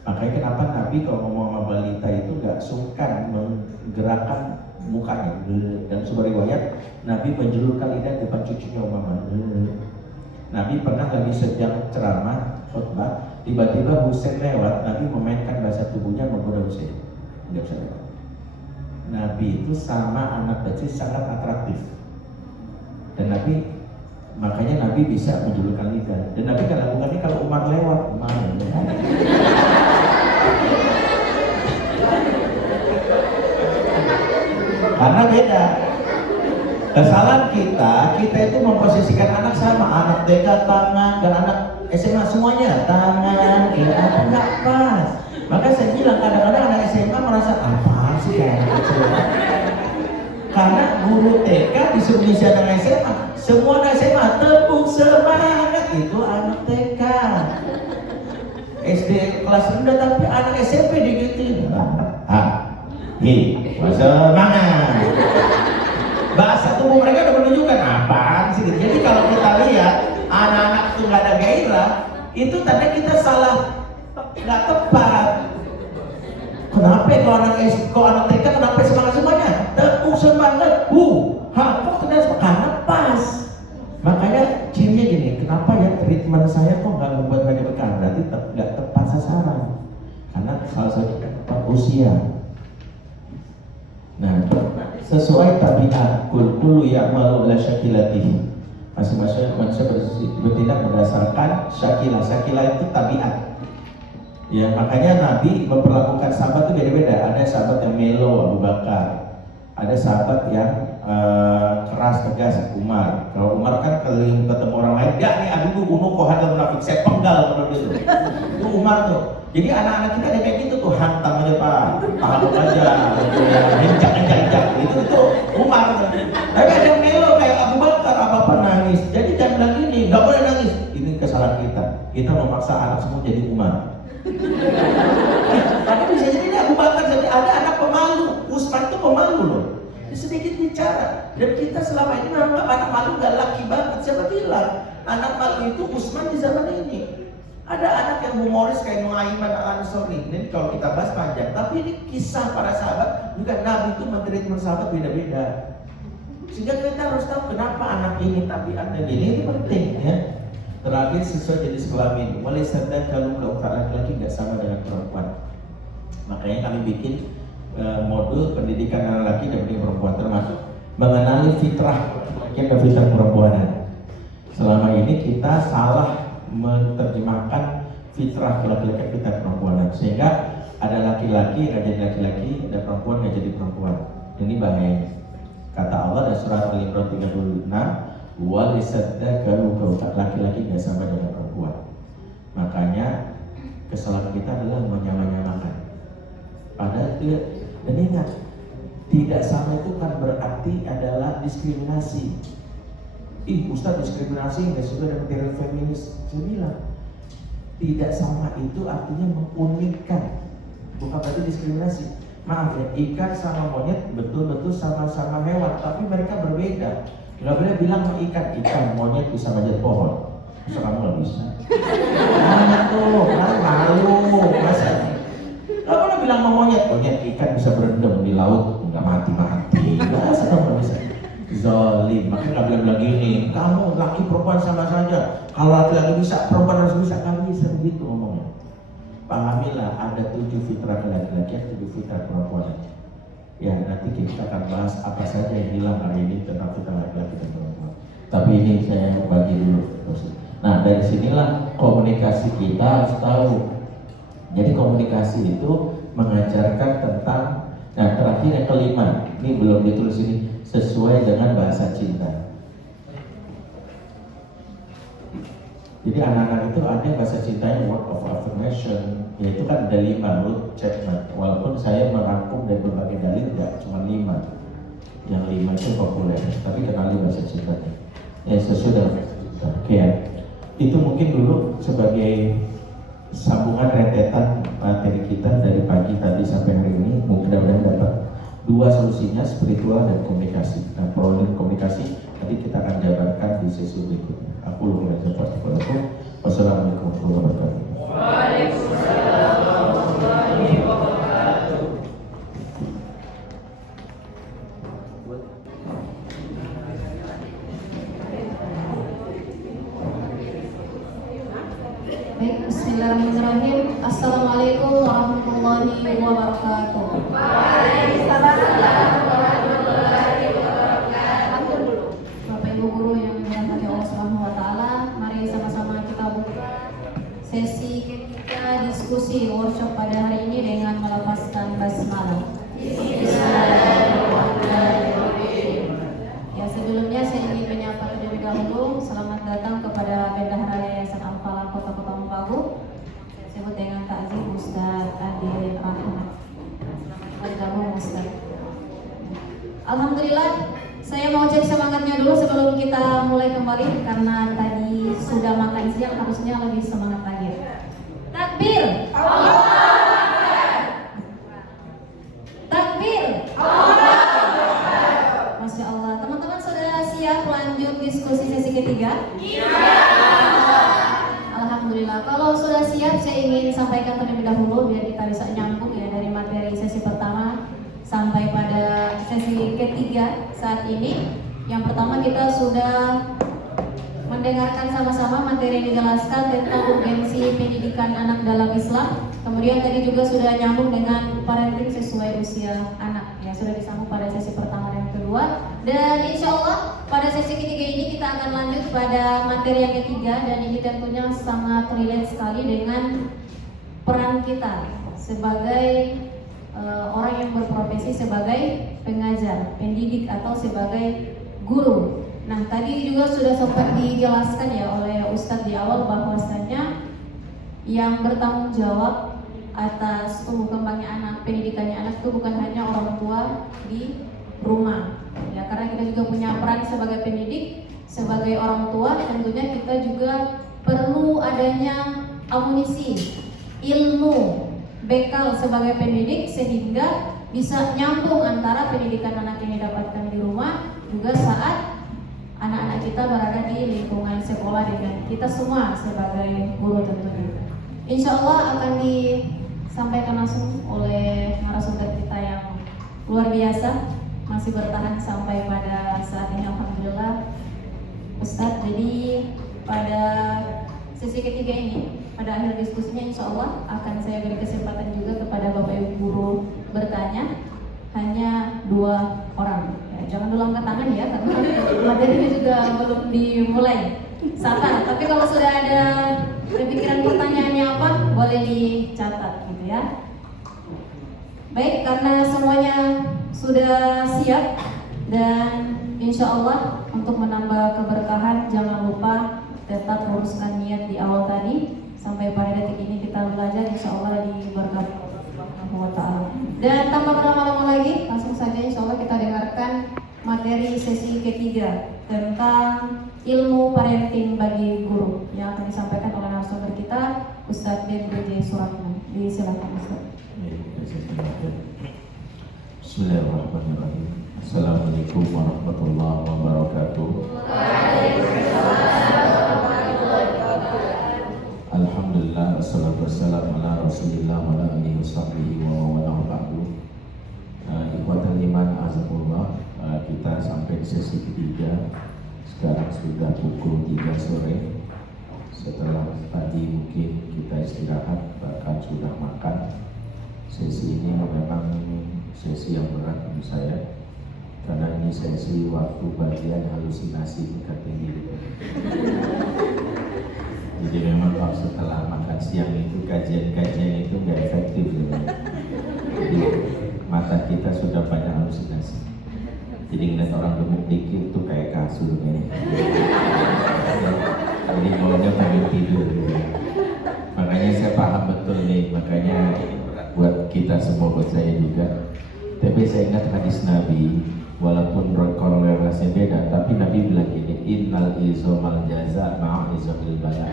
Makanya kenapa Nabi kalau ngomong sama balita itu gak sungkan menggerakkan mukanya. Dan sebuah riwayat Nabi menjulurkan lidah depan cucunya Umamah. Nabi pernah lagi sedang ceramah khutbah, tiba-tiba Husain lewat. Nabi memainkan bahasa tubuhnya menggoda Husain. Tidak bisa lewat. Nabi itu sama anak kecil sangat atraktif. Dan Nabi, makanya Nabi bisa menjulurkan lidah. Dan Nabi kan lakukannya kalau Umar lewat. Karena beda. Kesalahan kita itu memposisikan anak sama, anak TK tangan dan anak SMA semuanya tangan, nggak pas. Maka saya bilang kadang-kadang anak SMA merasa apa sih kayak anak kecil. Karena guru TK disuruh ngisi anak SMA, semua anak SMA tepuk semangat, itu anak TK. SD kelas rendah tapi anak SMP digituin. Semangat. Bahasa tubuh mereka udah menunjukkan apaan sih. Jadi kalau kita lihat anak-anak itu nggak ada gairah, itu tanda kita salah, nggak tepat. Kenapa kalau anak TK kenapa semangat semuanya? Tepuk semangat, kok tidak karena pas. Makanya cirinya gini, kenapa ya treatment saya kok nggak membuat mereka berkah? Berarti nggak tepat sasaran. Karena salah satu tepat usia. Nah, sesuai tabiat kullu ya'malu ala syakilatihi. Masing-masing manusia bertindak berdasarkan syakilah. Syakilah itu tabiat. Ya, makanya Nabi memperlakukan sahabat itu beda-beda. Ada sahabat yang melo, Abu Bakar. Ada sahabat yang keras, tegas, Umar. Kalau Umar kan keliling ketemu orang lain, ya nih aduh bunuh kok hadal munafik, saya penggal kalau gitu. Itu Umar tuh. Jadi anak-anak kita ada kayak gitu tuh, hantam aja Pak, tahan aja, injak, itu Umar. Tapi ada yang melo kayak Abu Bakar, apa nangis. Jadi jangan bilang gini, nggak boleh nangis. Ini kesalahan kita. Kita memaksa anak semua jadi Umar. Tapi bisa jadi Abu Bakar, jadi ada anak pemalu. Usman itu pemalu loh. Dia sedikit bicara. Dan kita selama ini menganggap anak malu nggak laki banget. Siapa bilang? Anak malu itu Utsman di zaman ini. Ada anak yang humoris kayak Nuaiman al-Ansori. Ini kalau kita bahas panjang, tapi ini kisah para sahabat. Juga Nabi itu mentreatment sahabat beda-beda. Sehingga kita harus tahu kenapa anak ini tabiatnya gini. Ini penting ya. Terakhir sesuai jenis kelamin. Mulai sadar kalau laki-laki nggak sama dengan perempuan. Makanya kami bikin modul pendidikan anak laki dan perempuan, termasuk mengenali fitrah laki dan fitrah perempuan. Selama ini kita salah menerjemahkan fitrah laki-laki dan fitrah perempuan, sehingga ada laki-laki nggak jadi laki-laki, ada perempuan nggak jadi perempuan. Ini bahayanya. Kata Allah dalam surat Al-Imran 36, walisaddakaru laki-laki nggak sama dengan perempuan. Makanya kesalahan kita adalah menyamakan. Padahal dia, dan ingat, tidak sama itu kan berarti adalah diskriminasi. Ustaz diskriminasi nggak suka dengan teori feminis. Saya bilang tidak sama itu artinya mengunikkan, bukan berarti diskriminasi. Maaf ya, ikan sama monyet betul-betul sama-sama hewan, tapi mereka berbeda. Nggak boleh bilang ikan, monyet bisa manjat pohon. Masa kamu nggak bisa? Monyet tuh, kan malu, masa? Nggak boleh bilang monyet ikan bisa berendam di laut, nggak mati-mati. Masa kamu nggak bisa? Zalim, makanya nggak bilang gini, kamu laki perempuan sama saja. Kalau laki-laki bisa, perempuan harus bisa. Kan bisa begitu ngomongnya. Pahamilah, ada 7 fitrah laki-laki, 7 fitrah perempuan. Ya, nanti kita akan bahas apa saja yang hilang hari ini tentang fitrah laki-laki dan perempuan. Tapi ini saya bagi dulu. Nah, dari sinilah komunikasi kita harus tahu. Jadi komunikasi itu mengajarkan tentang, nah terakhir yang kelima, ini belum ditulis ini, sesuai dengan bahasa cinta. Jadi anak-anak itu ada bahasa cintanya word of affirmation, yaitu kan ada 5 menurut Chapman. Walaupun saya merangkum dari berbagai dalil, tidak cuma 5. Yang 5 itu populer, tapi kenali bahasa cintanya. Ya sesuai dengan bahasa cinta. Oke ya. Itu mungkin dulu sebagai sambungan rentetan materi kita dari pagi tadi sampai hari ini. Mudah-mudahan dapat 2 solusinya, spiritual dan komunikasi. Nah, problem komunikasi nanti kita akan jabarkan di sesi berikutnya. Aku lupa saja. Wassalamualaikum warahmatullahi wabarakatuh. Waalaikumsalam warahmatullahi wabarakatuh. Baik, bismillahirrahmanirrahim. Assalamualaikum warahmatullahi wabarakatuh. Waalaikumsalam warahmatullahi wabarakatuh. Bapak Ibu guru yang dirahmati Allah Subhanahu wa taala, mari sama-sama kita buka sesi ketiga diskusi workshop pada hari ini dengan melepaskan basmalah. Bismillahirrahmanirrahim. Ya, sebelumnya saya ingin menyapa terlebih dahulu selamat datang kepada Bendahara Yayasan Al-Falah Kota Mopagu. Saya sebut dengan takzim Ustaz Adi Rahmat. Selamat bergabung Ustaz. Alhamdulillah, saya mau cek semangatnya dulu sebelum kita mulai kembali, karena tadi sudah makan siang, harusnya lebih semangat lagi. Takbir! Allahu Akbar! Takbir! Allahu Akbar! Masya Allah, teman-teman sudah siap lanjut diskusi sesi ketiga? Iya! Alhamdulillah, kalau sudah siap saya ingin sampaikan terlebih dahulu biar kita bisa nyambung ya dari materi sesi pertama sampai pada sesi ketiga saat ini. Yang pertama kita sudah mendengarkan sama-sama materi yang dijelaskan tentang urgensi pendidikan anak dalam Islam. Kemudian tadi juga sudah nyambung dengan parenting sesuai usia anak, ya sudah disambung pada sesi pertama dan kedua. Dan insya Allah pada sesi ketiga ini kita akan lanjut pada materi yang ketiga, dan ini tentunya sangat relate sekali dengan peran kita sebagai orang yang berprofesi sebagai pengajar, pendidik atau sebagai guru. Nah, tadi juga sudah sempat dijelaskan ya oleh Ustadz di awal bahwasanya yang bertanggung jawab atas tumbuh kembangnya anak, pendidikannya anak itu bukan hanya orang tua di rumah. Ya, karena kita juga punya peran sebagai pendidik, sebagai orang tua, tentunya kita juga perlu adanya amunisi, ilmu, bekal sebagai pendidik sehingga bisa nyambung antara pendidikan anak yang didapatkan di rumah juga saat anak-anak kita berada di lingkungan sekolah dengan kita semua sebagai guru tentunya. Insya Allah akan disampaikan langsung oleh narasumber kita yang luar biasa, masih bertahan sampai pada saat ini, alhamdulillah Ustadz. Jadi pada sesi ketiga ini, pada akhir diskusinya insya Allah akan saya beri kesempatan juga kepada Bapak Ibu guru bertanya, hanya 2 orang. Ya, jangan dulu angkat tangan ya, karena materinya juga belum dimulai. Sabar, tapi kalau sudah ada kepikiran pertanyaannya apa, boleh dicatat gitu ya. Baik, karena semuanya sudah siap dan insya Allah untuk menambah keberkahan, jangan lupa tetap luruskan niat di awal tadi. Sampai pada detik ini kita belajar, insya Allah diberkati Allah Subhanahu wa Ta'ala. Dan tanpa berlama-lama lagi, langsung saja insya Allah kita dengarkan materi sesi ketiga tentang ilmu parenting bagi guru yang akan disampaikan oleh narasumber kita, Ustadz B.J. Suratman. Silakan Ustadz. Bismillahirrahmanirrahim. Assalamualaikum warahmatullahi wabarakatuh. Alhamdulillah, wassalatu wassalamu ala rasulillah wa ala alihi wasahbihi wa wala ba'du. Ikhwatal iman azakullah, kita sampai di sesi ketiga. Sekarang sudah pukul 3 sore. Setelah tadi mungkin kita istirahat, bahkan sudah makan. Sesi ini memang sesi yang berat untuk saya, karena ini sesi waktu bagian halusinasi tingkat tinggi. Jadi memang kalau setelah makan siang itu kajian-kajian itu nggak efektif ya. Jadi mata kita sudah banyak halusinasi. Jadi ngeliat orang gemuk dikit tuh kayak kasur nih. Jadi maunya pengen tidur gitu. Makanya saya paham betul nih, makanya ini berat buat kita semua, buat saya juga. Tapi saya ingat hadis Nabi, walaupun korelasinya beda, tapi Nabi bilang gini, innal izomal jaza ma'a izomil bala.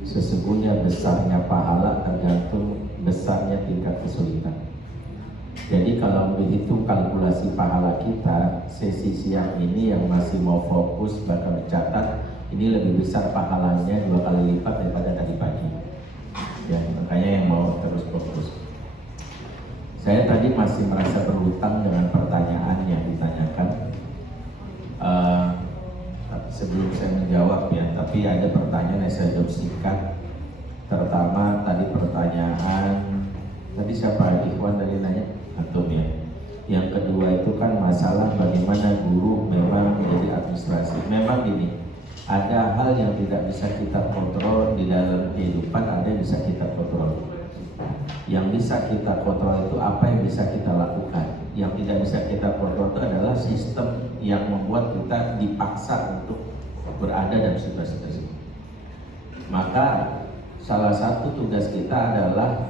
Sesungguhnya besarnya pahala tergantung besarnya tingkat kesulitan. Jadi kalau begitu kalkulasi pahala kita, sesi siang ini yang masih mau fokus bakal mencatat, ini lebih besar pahalanya 2 kali lipat daripada tadi pagi. Ya, makanya yang mau terus fokus. Saya tadi masih merasa berhutang dengan pertanyaan yang ditanyakan. Sebelum saya menjawab ya, tapi ada pertanyaan yang saya jawab singkat. Terutama tadi pertanyaan, tadi siapa? Ikhwan tadi nanya? Antum ya. Yang kedua itu kan masalah bagaimana guru memang menjadi administrasi. Memang gini, ada hal yang tidak bisa kita kontrol di dalam kehidupan, ada yang bisa kita kontrol. Yang bisa kita kontrol itu apa yang bisa kita lakukan. Yang tidak bisa kita kontrol itu adalah sistem yang membuat kita dipaksa untuk berada dalam situasi tersebut. Maka salah satu tugas kita adalah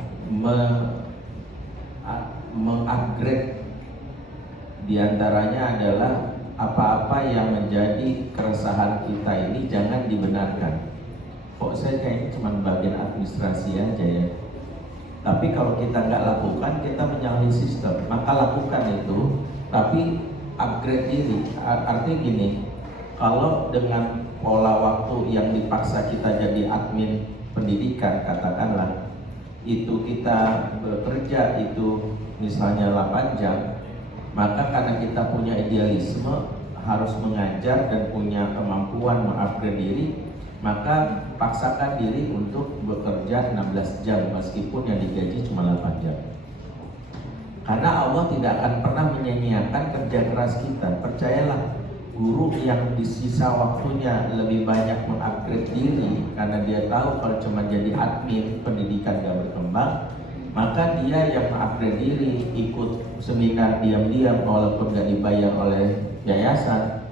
mengupgrade. Diantaranya adalah apa-apa yang menjadi keresahan kita ini jangan dibenarkan. Kok saya kayaknya cuma bagian administrasi aja ya. Tapi kalau kita nggak lakukan, kita menyalahi sistem. Maka lakukan itu, tapi upgrade diri. Artinya gini, kalau dengan pola waktu yang dipaksa kita jadi admin pendidikan, katakanlah, itu kita bekerja itu misalnya 8 jam, maka karena kita punya idealisme harus mengajar dan punya kemampuan mengupgrade diri, maka paksakan diri untuk bekerja 16 jam meskipun yang digaji cuma 8 jam. Karena Allah tidak akan pernah menyia-nyiakan kerja keras kita. Percayalah, guru yang di sisa waktunya lebih banyak mengupgrade diri karena dia tahu kalau cuma jadi admin pendidikan gak berkembang, maka dia yang mengupgrade diri, ikut seminar diam-diam walaupun gak dibayar oleh yayasan,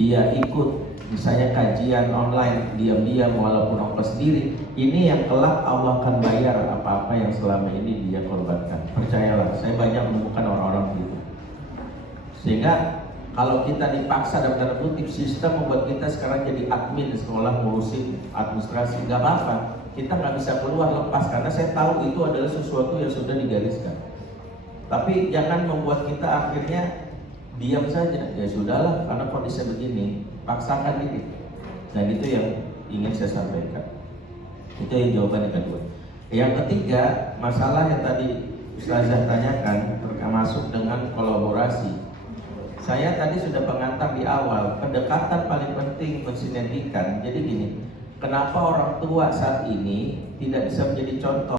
dia ikut misalnya kajian online diam-diam walaupun ongkos sendiri, ini yang kelak Allah akan bayar apa-apa yang selama ini dia korbankan. Percayalah, saya banyak menemukan orang-orang begitu. Sehingga kalau kita dipaksa dalam tanda kutip, sistem membuat kita sekarang jadi admin di sekolah, ngurusin administrasi, nggak apa-apa. Kita nggak bisa keluar lepas karena saya tahu itu adalah sesuatu yang sudah digariskan. Tapi jangan membuat kita akhirnya diam saja. Ya sudahlah, karena kondisi begini. paksakan dikit. Dan itu yang ingin saya sampaikan. Itu yang jawaban yang kedua. Yang ketiga, masalah yang tadi Ustazah tanyakan termasuk dengan kolaborasi. Saya tadi sudah pengantar di awal, pendekatan paling penting mensinergikan. Jadi gini, kenapa orang tua saat ini tidak bisa menjadi contoh